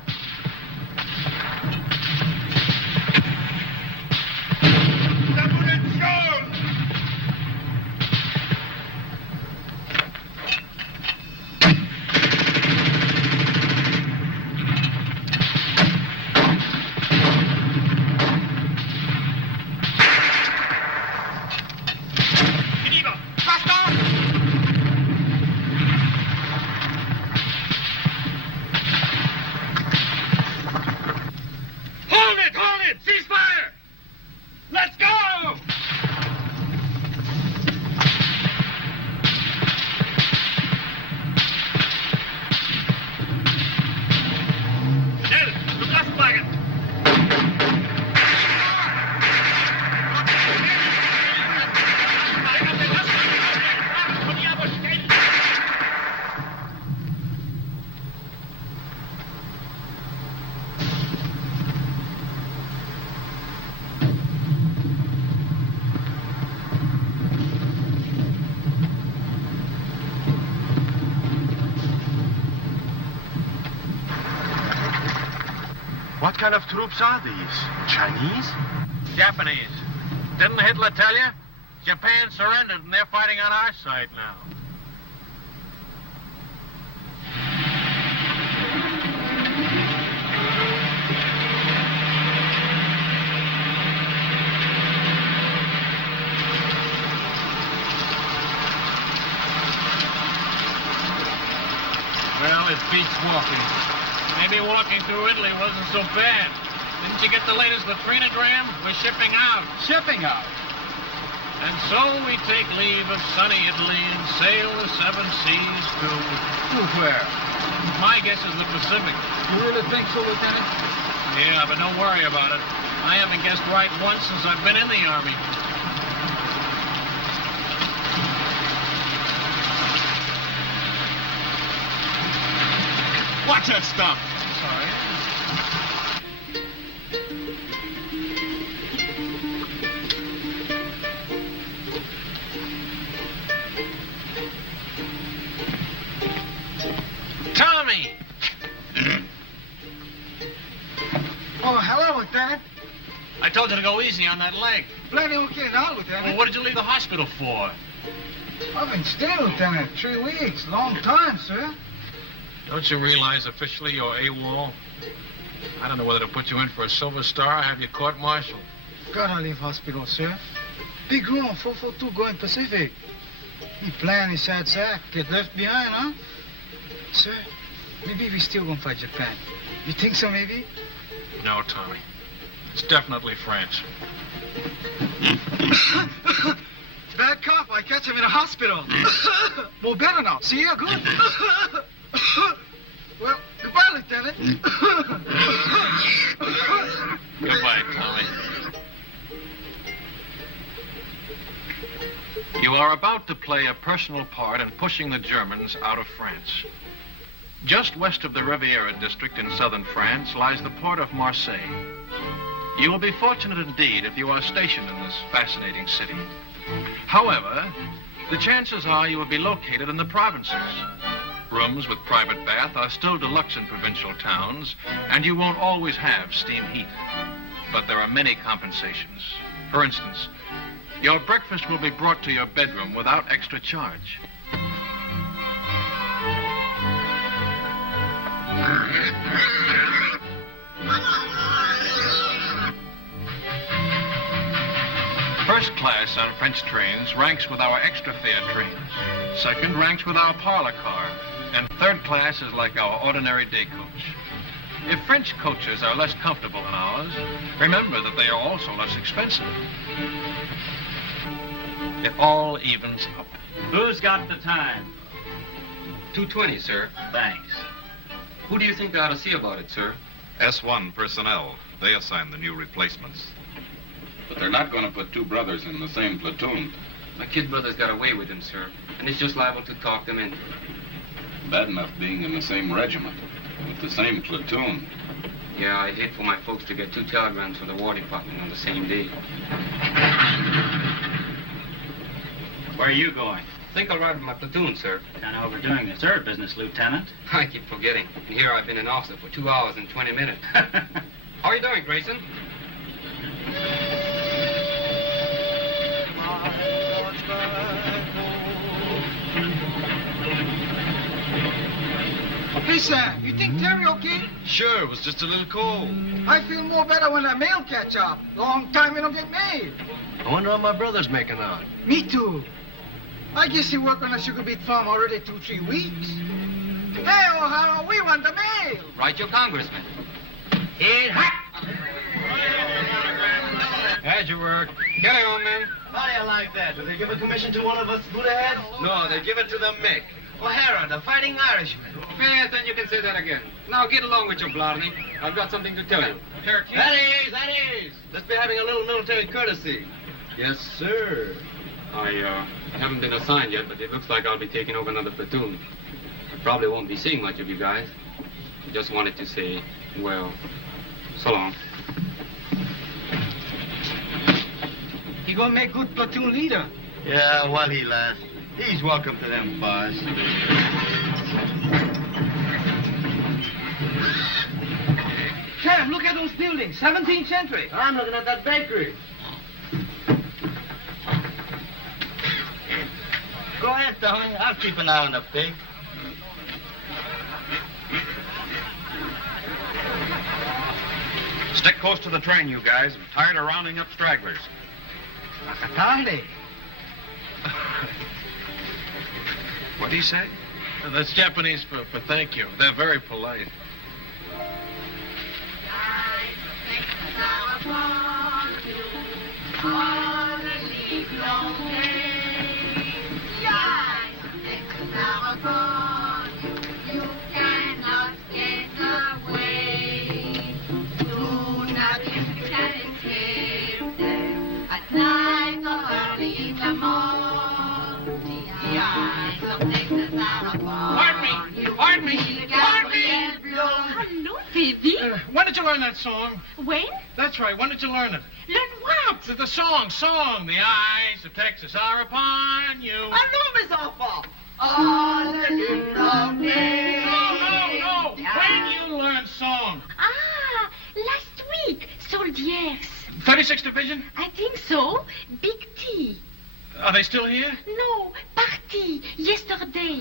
What kind of troops are these? Chinese? Japanese. Didn't Hitler tell you? Japan surrendered and they're fighting on our side now. Well, it beats walking. Maybe walking through Italy wasn't so bad. Didn't you get the latest Latrinogram? We're shipping out. Shipping out? And so we take leave of sunny Italy and sail the seven seas to... Where? My guess is the Pacific. You really think so, Lieutenant? Yeah, but don't worry about it. I haven't guessed right once since I've been in the Army. Watch that stuff. Sorry. Tommy! Oh, hello, Lieutenant. I told you to go easy on that leg. Plenty okay now, Lieutenant. Well, what did you leave the hospital for? I've been staying, Lieutenant. 3 weeks. Long time, sir. Don't you realize officially you're AWOL? I don't know whether to put you in for a Silver Star or have you court-martialed. Gotta leave hospital, sir. Big room, 442 going Pacific. He plan his sad sack. Get left behind, huh? Sir, maybe we still gonna fight Japan. You think so, maybe? No, Tommy. It's definitely France. Bad cop. I catch him in a hospital. Well, better now. See you? Good. Well, goodbye, Lieutenant. Goodbye, Tommy. You are about to play a personal part in pushing the Germans out of France. Just west of the Riviera district in southern France lies the port of Marseille. You will be fortunate indeed if you are stationed in this fascinating city. However, the chances are you will be located in the provinces. Rooms with private bath are still deluxe in provincial towns, and you won't always have steam heat. But there are many compensations. For instance, your breakfast will be brought to your bedroom without extra charge. First class on French trains ranks with our extra fare trains. Second ranks with our parlor car. And third class is like our ordinary day coach. If French coaches are less comfortable than ours, remember that they are also less expensive. It all evens up. Who's got the time? 2:20, sir. Thanks. Who do you think ought to see about it, sir? S1 personnel. They assign the new replacements. But they're not going to put two brothers in the same platoon. My kid brother's got away with him, sir. And he's just liable to talk them in. Bad enough being in the same regiment, with the same platoon. Yeah, I'd hate for my folks to get two telegrams from the War Department on the same day. Where are you going? Think I'll ride with my platoon, sir. Kind of overdoing the third business, Lieutenant. I keep forgetting. And here I've been an officer for 2 hours and 20 minutes. How are you doing, Grayson? Hey, Sam, you think Terry okay? Sure, it was just a little cold. I feel more better when that mail catch up. Long time we don't get mail. I wonder how my brother's making out. Me too. I guess he worked on a sugar beet farm already 2-3 weeks. Hey, O'Hara, we want the mail. Right, your congressman. Hey, hot. How'd you work? Get it on, man. How do you like that? Do they give a commission to one of us Buddha-heads? No, they give it to the Mick. O'Hara, the fighting Irishman. Yes, then you can say that again. Now get along with you, Blarney. I've got something to tell you. That is. Let's be having a little military courtesy. Yes, sir. I haven't been assigned yet, but it looks like I'll be taking over another platoon. I probably won't be seeing much of you guys. I just wanted to say, well, so long. He gonna make good platoon leader. Yeah, well, he laughed. He's welcome to them bars. Sam, look at those buildings, 17th century. I'm looking at that bakery. Go ahead, Tommy. I'll keep an eye on the pig. Stick close to the train, you guys. I'm tired of rounding up stragglers. Makatale. What'd he say? That's Japanese for thank you. They're very polite. Pardon me! Hello, baby. When did you learn that song? When? That's right. When did you learn it? Learn what? The song. The eyes of Texas are upon you. Allô, mes enfants. On the long day. No. When you learn song? Ah, last week. Soldiers. 36th Division? I think so. Big T. Are they still here? No, party. Yesterday.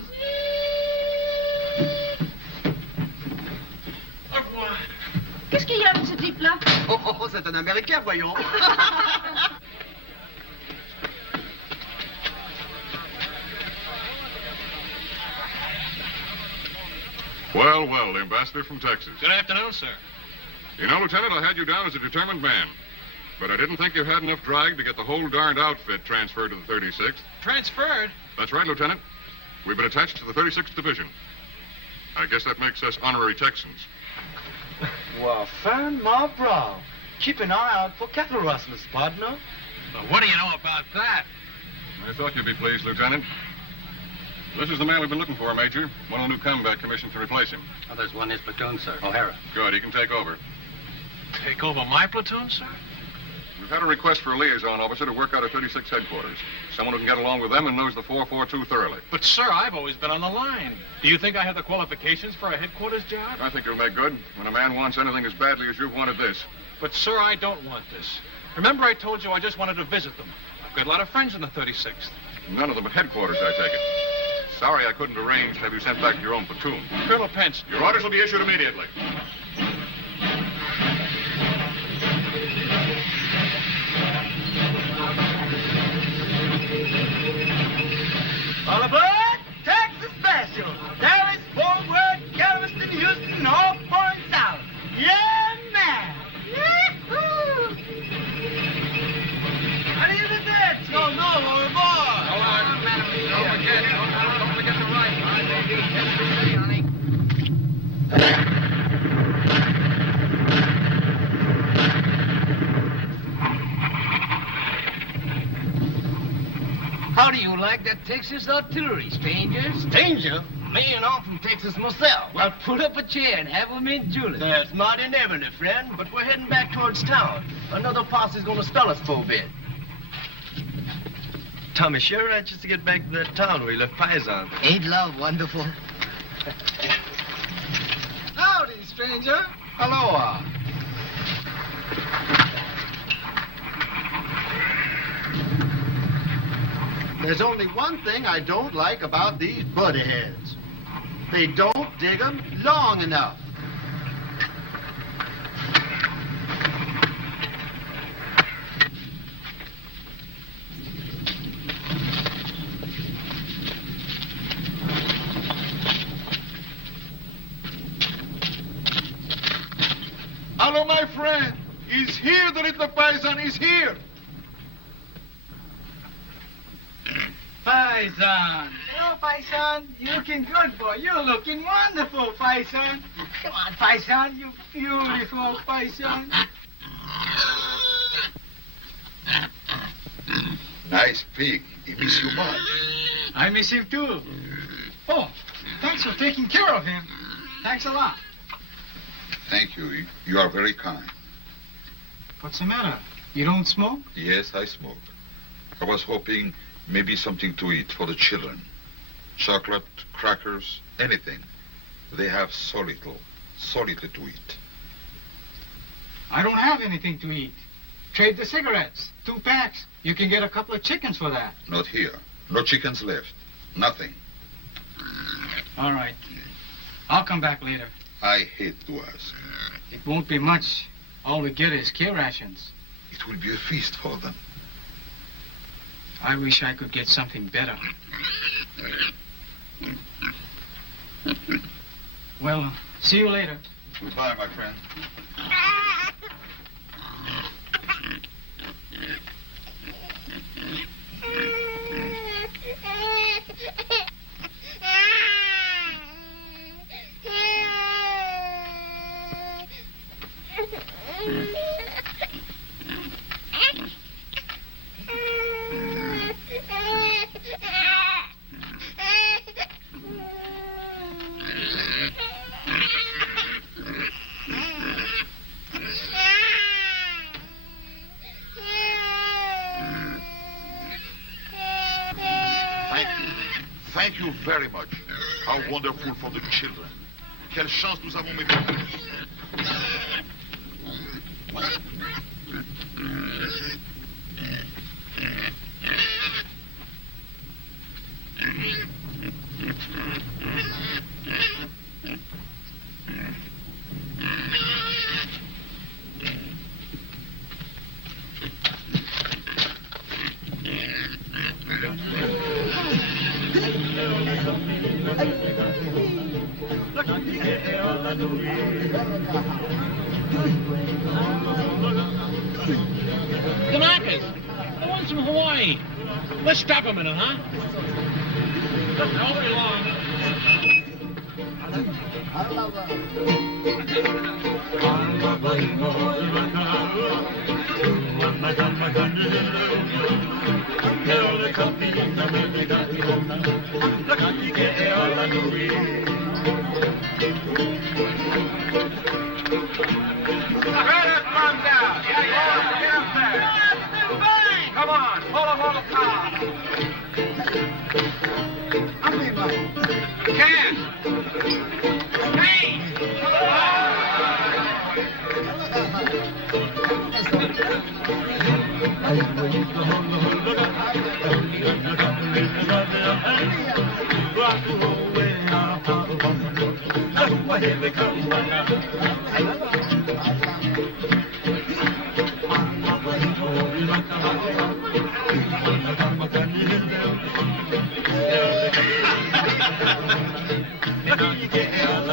Au revoir. Qu'est-ce qu'il y a, ce type-là? Oh, c'est un Américain, voyons. Well, the ambassador from Texas. Good afternoon, sir. You know, Lieutenant, I had you down as a determined man. But I didn't think you had enough drag to get the whole darned outfit transferred to the 36th. Transferred? That's right, Lieutenant. We've been attached to the 36th Division. I guess that makes us honorary Texans. Well, fine, my bro. Keep an eye out for cattle rustlers, partner. Well, what do you know about that? I thought you'd be pleased, Lieutenant. This is the man we've been looking for, Major. One of the new combat commission to replace him. Oh, there's one in his platoon, sir. O'Hara. Good, he can take over. Take over my platoon, sir? We've had a request for a liaison officer to work out at 36 headquarters. Someone who can get along with them and knows the 442 thoroughly. But, sir, I've always been on the line. Do you think I have the qualifications for a headquarters job? I think you'll make good when a man wants anything as badly as you've wanted this. But, sir, I don't want this. Remember I told you I just wanted to visit them. I've got a lot of friends in the 36th. None of them at headquarters, I take it. Sorry I couldn't arrange to have you sent back to your own platoon. Colonel Pence. Your orders will be issued immediately. All aboard, Texas Special. There is forward, Galveston, Houston, all points out. Yeah, man. Yahoo! Arrivederci. No, all aboard. Don't forget the right. How do you like that Texas artillery, stranger? Stranger? Me and I'm from Texas myself. Well, put up a chair and have a mint julep. That's mighty neighborly, friend, but we're heading back towards town. Another posse's gonna stall us for a bit. Tommy, sure anxious to get back to that town where you left Paisan. Ain't love wonderful? Howdy, stranger. Aloha. There's only one thing I don't like about these buddy heads. They don't dig 'em long enough. Hello, my friend. He's here, the little paisan is here. Paisan. Hello, Paisan. You looking good, boy. You're looking wonderful, Paisan. Come on, Paisan. You beautiful, Paisan. Nice pig. He miss you much. I miss him, too. Oh, thanks for taking care of him. Thanks a lot. Thank you. You are very kind. What's the matter? You don't smoke? Yes, I smoke. I was hoping maybe something to eat for the children. Chocolate, crackers, anything. They have so little to eat. I don't have anything to eat. Trade the cigarettes. 2 packs. You can get a couple of chickens for that. Not here. No chickens left. Nothing. All right. I'll come back later. I hate to ask. It won't be much. All we get is kill rations. It will be a feast for them. I wish I could get something better. Well, see you later. Goodbye, my friend. Thank you very much. How wonderful for the children. Quelle chance nous avons, mes petits. Kanakas, the ones from Hawaii. Let's stop a minute, huh? Don't be long. Come on, pull a whole car. Can't. Hey!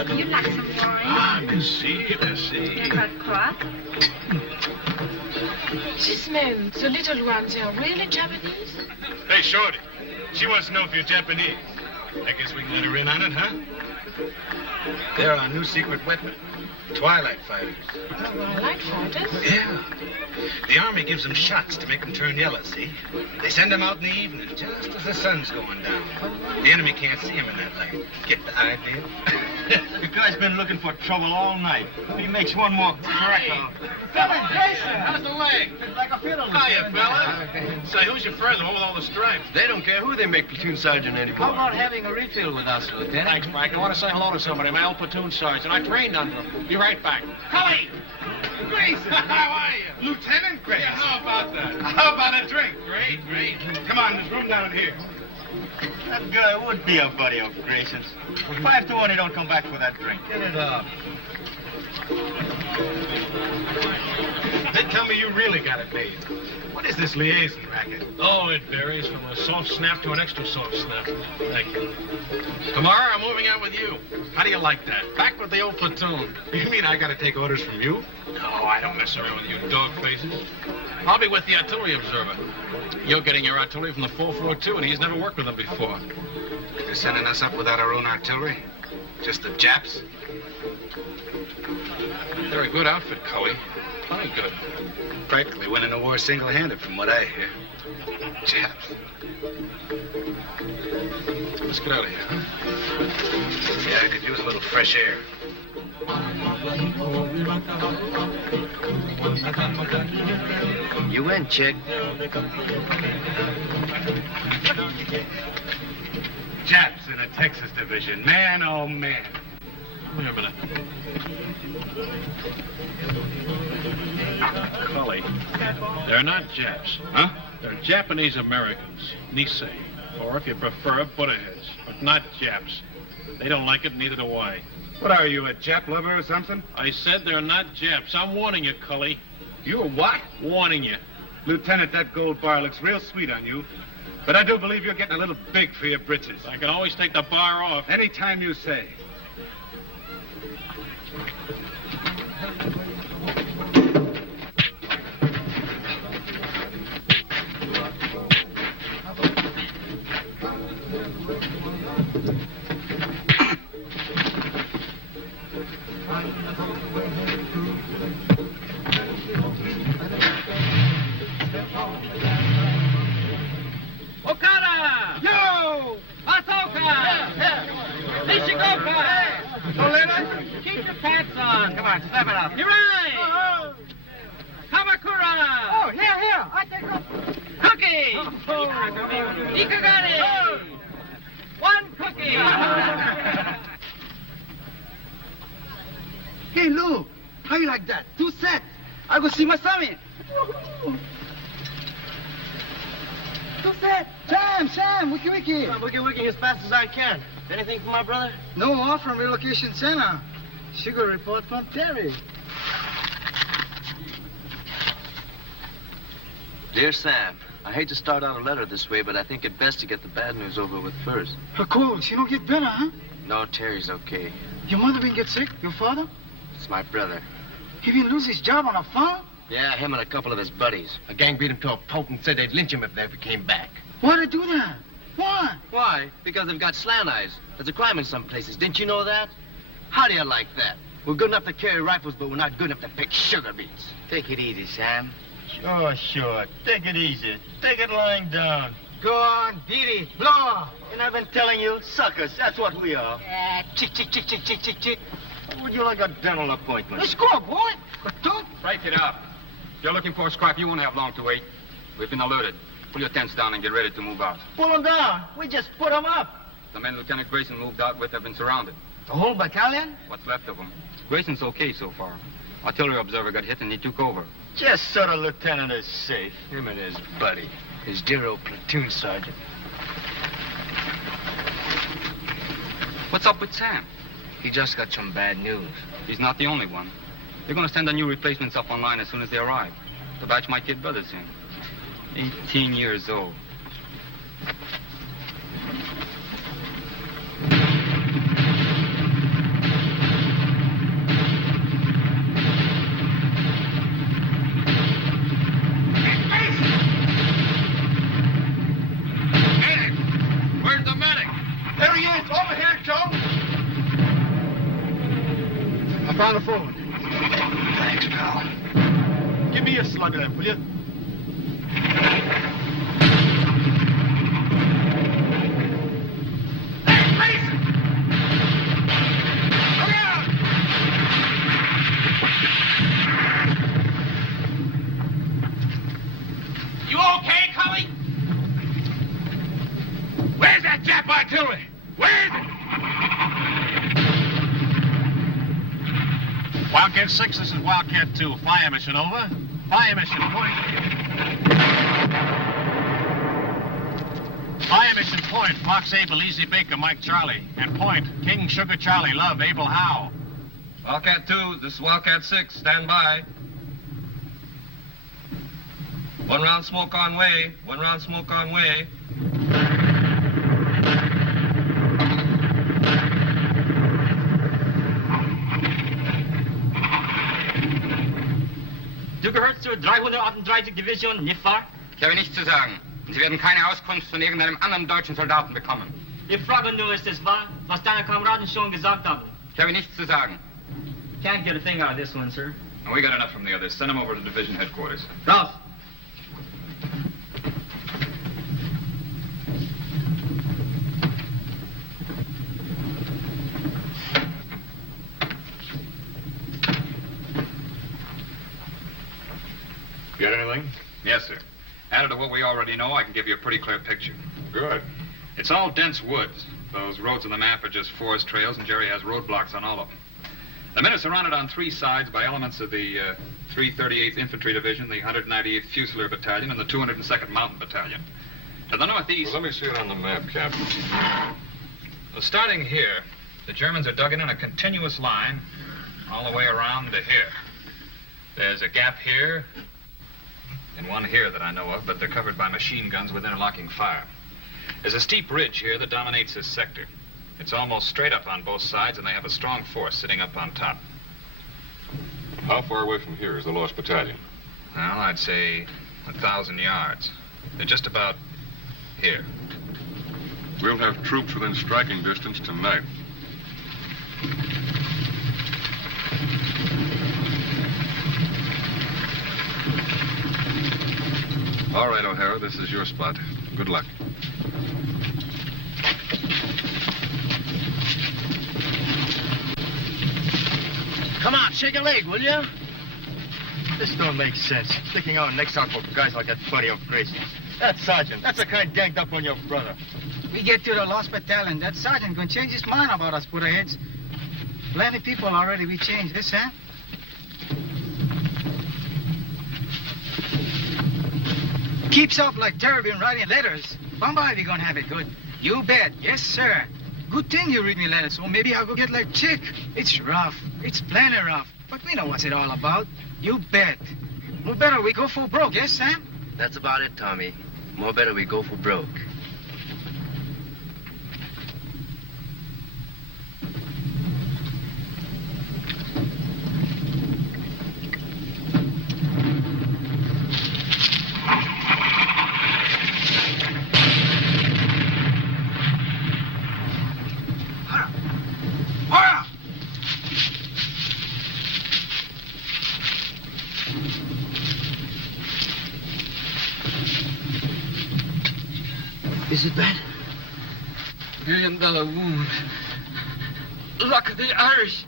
You'd like some wine? Ah, merci, merci. Cut crop? These men, the little ones, are really Japanese? Hey, Shorty. She wants to know if you're Japanese. I guess we can let her in on it, huh? They're our new secret weapon. Twilight fighters. Twilight fighters? Yeah. The Army gives them shots to make them turn yellow, see? They send them out in the evening, just as the sun's going down. The enemy can't see them in that light. Get the idea? You guys been looking for trouble all night. If he makes one more crack, How's the leg? like a fiddle. Hiya, fella. Say, who's your friend, the one with all the stripes? They don't care who they make platoon sergeant anymore. How about having a refill with us, Lieutenant? Thanks, Mike. I want to say hello to somebody. My old platoon sergeant. I trained under him. Be right back. Cully! Grayson! How are you? Lieutenant Grayson! Yeah, how about that? How about a drink? Great, great. Come on, there's room down here. That guy would be a buddy of Grayson's. 5 to 1, he don't come back for that drink. Get it up. They tell me you really got it made. What is this liaison racket? Oh, it varies from a soft snap to an extra soft snap. Thank you. Tomorrow, I'm moving out with you. How do you like that? Back with the old platoon. You mean I gotta take orders from you? No, I don't mess around with you dog faces. I'll be with the artillery observer. You're getting your artillery from the 442, and he's never worked with them before. They're sending us up without our own artillery? Just the Japs? They're a good outfit, Coey. Plenty good. Practically winning the war single-handed, from what I hear. Japs. Let's get out of here, huh? Yeah, I could use a little fresh air. You win, chick. Japs in a Texas division. Man, oh, man. Come here a minute. Cully, they're not Japs. Huh? They're Japanese Americans, Nisei, or if you prefer, Buddha heads, but not Japs. They don't like it, neither do I. What are you, a Jap lover or something? I said they're not Japs. I'm warning you, Cully. You're what? Warning you. Lieutenant, that gold bar looks real sweet on you. But I do believe you're getting a little big for your britches. I can always take the bar off. Any time you say. Okada! Yo! Masoka! Nishigoka! Olena? Keep your pants on. Come on, step it up. Hirai! Kamakura! Oh, here. I take off. Cookie! Ikagari! One cookie! Hey, Lou, how you like that? 2 sets. I go see Masami. 2 sets. Sam, wiki. I'm wiki as fast as I can. Anything for my brother? No off from relocation center. Sugar report from Terry. Dear Sam, I hate to start out a letter this way, but I think it best to get the bad news over with first. Of course, you don't get better, huh? No, Terry's okay. Your mother been get sick? Your father? It's my brother. He didn't lose his job on a farm? Yeah, him and a couple of his buddies. A gang beat him to a pulp and said they'd lynch him if they ever came back. Why'd they do that? Why? Why? Because they've got slant eyes. There's a crime in some places. Didn't you know that? How do you like that? We're good enough to carry rifles, but we're not good enough to pick sugar beets. Take it easy, Sam. Sure. Take it easy. Take it lying down. Go on, beat it. Blow. And I've been telling you, suckers, that's what we are. Chick. Would you like a dental appointment? Let's go, boy. Break it up. If you're looking for a scrap, you won't have long to wait. We've been alerted. Pull your tents down and get ready to move out. Pull them down. We just put them up. The men Lieutenant Grayson moved out with have been surrounded. The whole battalion? What's left of them. Grayson's okay so far. Artillery observer got hit and he took over. Just so the lieutenant is safe. Him and his buddy, his dear old platoon sergeant. What's up with Sam? He just got some bad news. He's not the only one. They're going to send the new replacements up online as soon as they arrive. The batch my kid brother's in. 18 years old. Where's the medic? There he is. Over here, Joe. I found the phone. Thanks, pal. Give me a slug of that, will you? You okay, Cully? Where's that Jap artillery? Where is it? Wildcat 6, this is Wildcat 2. Fire mission over. Fire mission point. Fire mission point. Fox Abel, Easy Baker, Mike Charlie. And point. King Sugar Charlie, Love, Abel Howe. Wildcat 2, this is Wildcat 6. Stand by. 1 round smoke on way. 1 round smoke on way. Du gehörst zur 338. Division, nicht wahr? Ich habe nichts zu sagen. Und Sie werden keine Auskunft von irgendeinem anderen deutschen Soldaten bekommen. Ich frage nur, ist es wahr, was deine Kameraden schon gesagt haben? Ich habe nichts zu sagen. Can't get a thing out of this one, sir. We got enough from the others. Send them over to division headquarters. Raus! Get anything? Yes, sir. Added to what we already know, I can give you a pretty clear picture. Good. It's all dense woods. Those roads on the map are just forest trails, and Jerry has roadblocks on all of them. The men are surrounded on three sides by elements of the 338th Infantry Division, the 198th Fusilier Battalion, and the 202nd Mountain Battalion. To the northeast... Well, let me see it on the map, Captain. Well, starting here, the Germans are dug in a continuous line all the way around to here. There's a gap here and one here that I know of, but they're covered by machine guns with interlocking fire. There's a steep ridge here that dominates this sector. It's almost straight up on both sides, and they have a strong force sitting up on top. How far away from here is the lost battalion? Well, I'd say 1,000 yards. They're just about here. We'll have troops within striking distance tonight. All right, O'Hara, this is your spot. Good luck. Come on, shake a leg, will you? This don't make sense. Sticking our necks out for guys like that funny old crazy. That sergeant, that's the kind ganged up on your brother. We get to the lost battalion. That sergeant gonna change his mind about us Buddha-heads. Plenty people already we changed this, huh? Keeps up like Terry been writing letters. Bombay, we gonna have it good. You bet. Yes, sir. Good thing you read me letters, so maybe I'll go get like Chick. It's rough. It's plenty rough. But we know what's it all about. You bet. More better we go for broke, yes, Sam? That's about it, Tommy. More better we go for broke. Is it bad? $1 million wound. Luck of the Irish.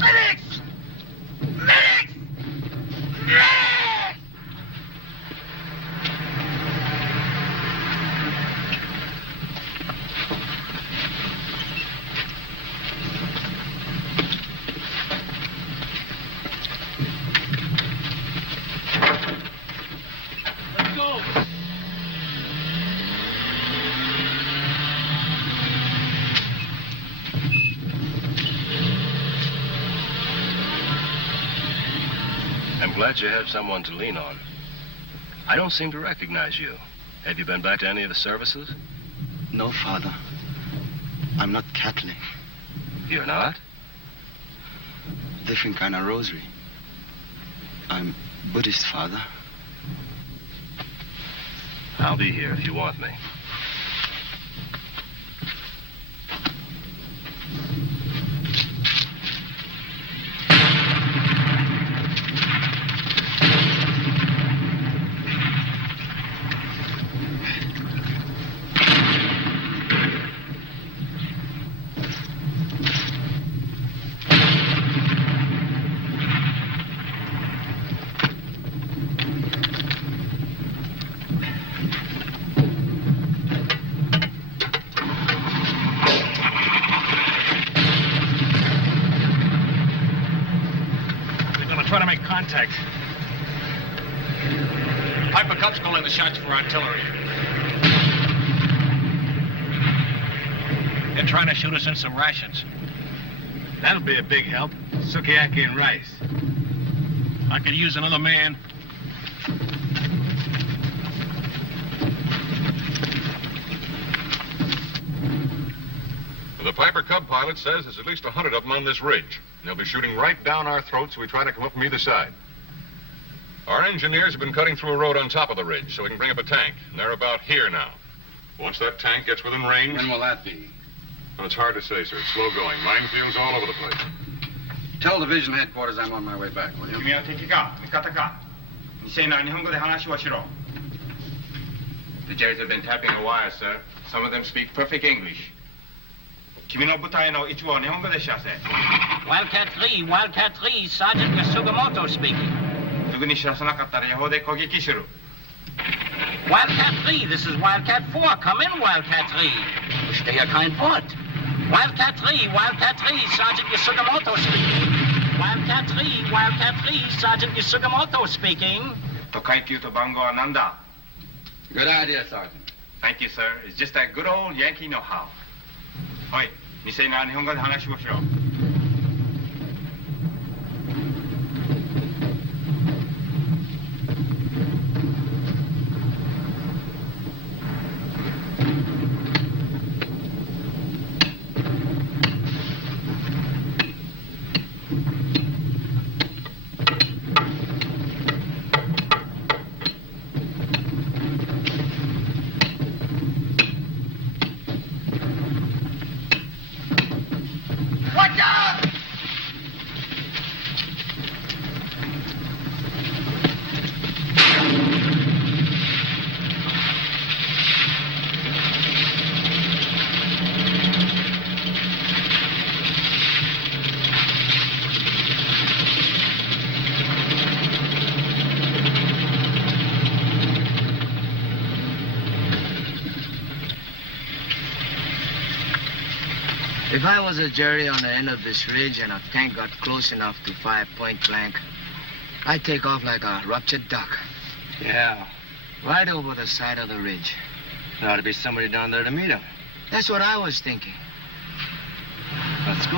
Medics! Medics! Medics! Let's go. I'm glad you have someone to lean on. I don't seem to recognize you. Have you been back to any of the services? No, Father. I'm not Catholic. You're not? Different kind of rosary. I'm Buddhist, Father. I'll be here if you want me. Try to make contact. Piper Cub's calling the shots for artillery. They're trying to shoot us in some rations. That'll be a big help. Sukiyaki and rice. I could use another man. The Piper Cub pilot says there's at least 100 of them on this ridge. They'll be shooting right down our throats as we try to come up from either side. Our engineers have been cutting through a road on top of the ridge so we can bring up a tank. And they're about here now. Once that tank gets within range... When will that be? Well, it's hard to say, sir. It's slow going. Minefields all over the place. Tell division headquarters I'm on my way back, will you? 君は敵か味方か2000な日本語で話をしろ The Jerrys have been tapping a wire, sir. Some of them speak perfect English. 君の部隊の一部を日本語で知らせ。Wildcat 3, Wildcat 3, Sergeant Yasugamoto speaking. すぐに知らせなかったら予報で攻撃する。Wildcat 3, this is Wildcat 4. Come in, Wildcat 3. Stay your kind foot. Wildcat 3, Wildcat 3, Sergeant Yasugamoto speaking. Wildcat 3, Wildcat 3, Sergeant Yasugamoto speaking. と階級と番号は何だ? Good idea, Sergeant. Thank you, sir. It's just that good old Yankee know-how. おい、店が日本語で話をしろ。If I was a jury on the end of this ridge and a tank got close enough to fire point blank, I'd take off like a ruptured duck. Yeah. Right over the side of the ridge. There ought to be somebody down there to meet him. That's what I was thinking. Let's go.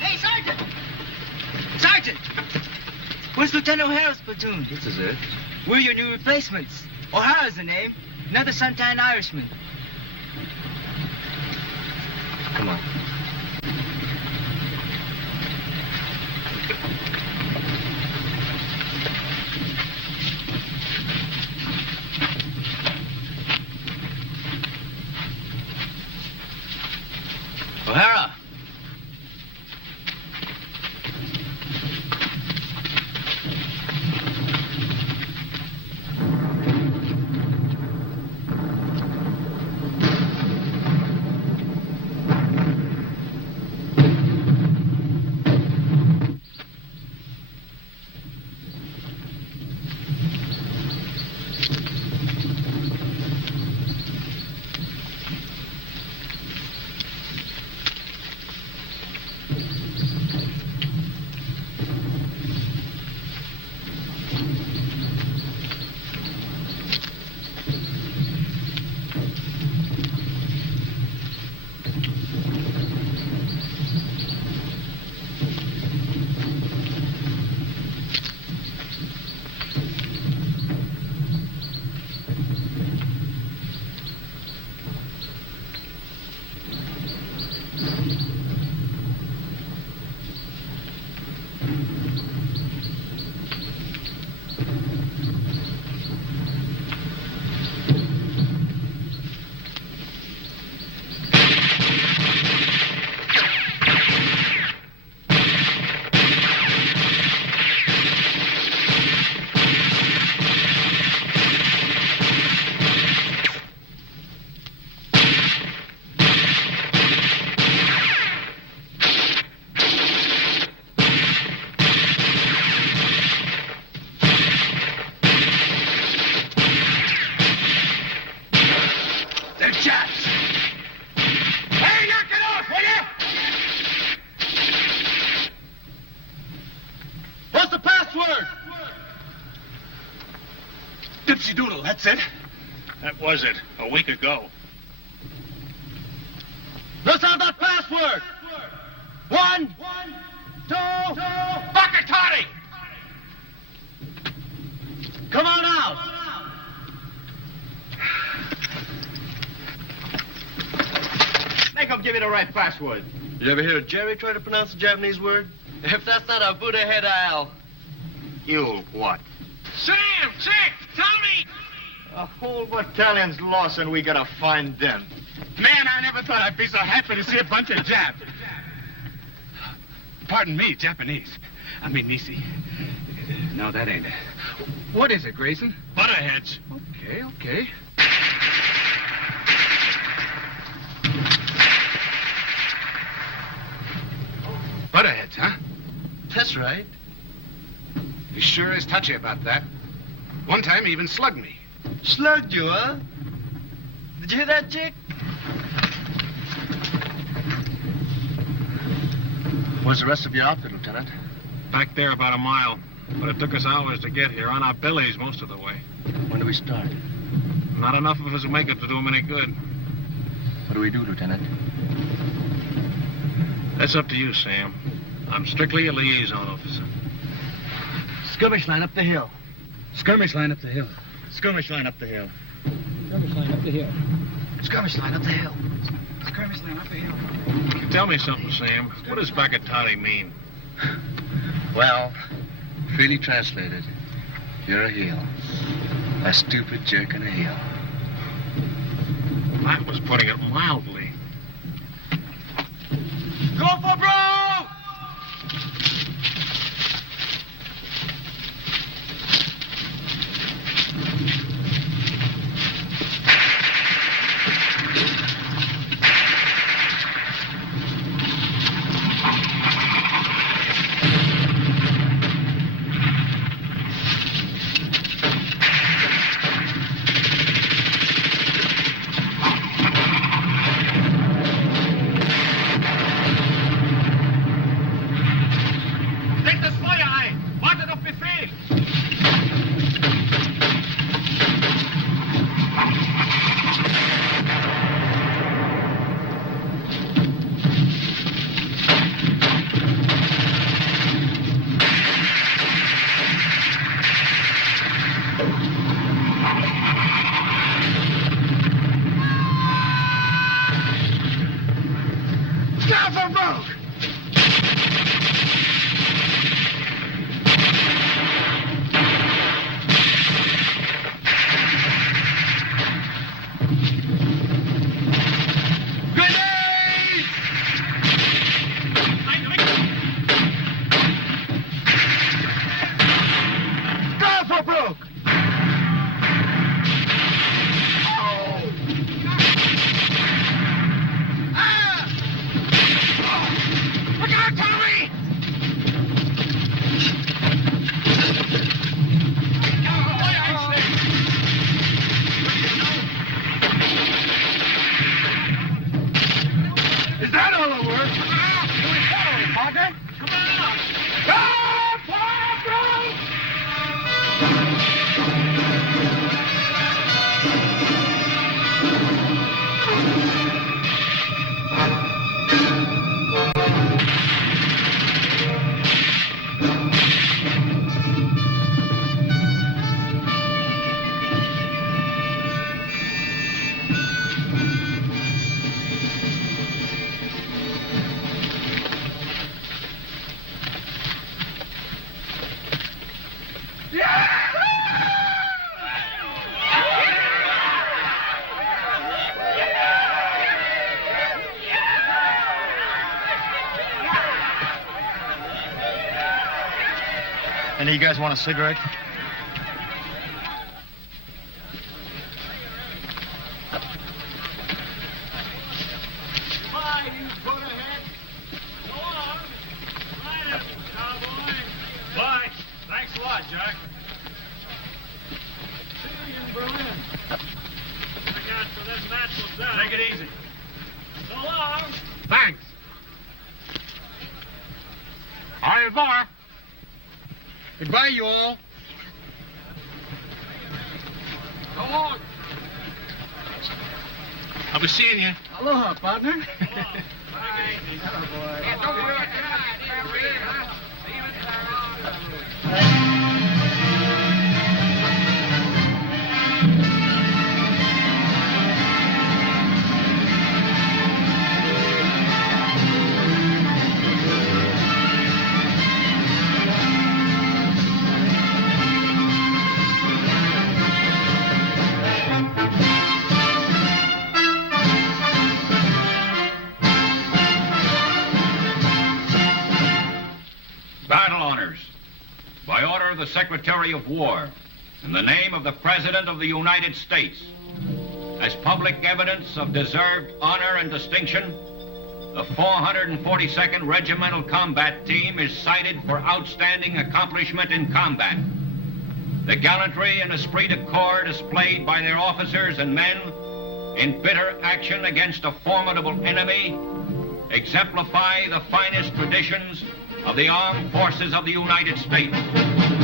Hey, Sergeant! Sergeant! Where's Lieutenant O'Hara's platoon? This is it. We're your new replacements. O'Hara's the name. Another Suntan Irishman. Come on. O'Hara! Dipsy Doodle, that's it? That was it, a week ago. Let's have that password! 1, 2, Bakatari! Come on out! Make him give you the right password. You ever hear Jerry try to pronounce a Japanese word? If that's not a Buddha head, I'll... You what? Sam! Chick! Tommy! A whole battalion's lost and we gotta find them. Man, I never thought I'd be so happy to see a bunch of Japs. Pardon me, Japanese. I mean, Nisi. No, that ain't it. What is it, Grayson? Butterheads. Okay. Butterheads, huh? That's right. He sure is touchy about that. One time he even slugged me. Slugged you, huh? Did you hear that, Chick? Where's the rest of your outfit, Lieutenant? Back there about a mile. But it took us hours to get here, on our bellies most of the way. When do we start? Not enough of us will make it to do them any good. What do we do, Lieutenant? That's up to you, Sam. I'm strictly a liaison officer. Skirmish line up the hill. Skirmish line up the hill. Skirmish line up the hill. Skirmish line up the hill. Skirmish line up the hill. Skirmish line up the hill. Tell me something, Sam. What does Bakatati mean? Well, freely translated, you're a heel. A stupid jerk and a heel. That was putting it mildly. Go for broke! Any of you guys want a cigarette? Bye, you butterhead. Go on. Right up, cowboy. Bye. Thanks a lot, Jack. See you in Berlin. Look out for this natural down. Take it easy. So long. Thanks. Au revoir. Goodbye, you all. Come on. I'll be seeing you. Aloha, partner. Battle honors. By order of the Secretary of War, in the name of the President of the United States, as public evidence of deserved honor and distinction, the 442nd Regimental Combat Team is cited for outstanding accomplishment in combat. The gallantry and esprit de corps displayed by their officers and men in bitter action against a formidable enemy exemplify the finest traditions of the armed forces of the United States.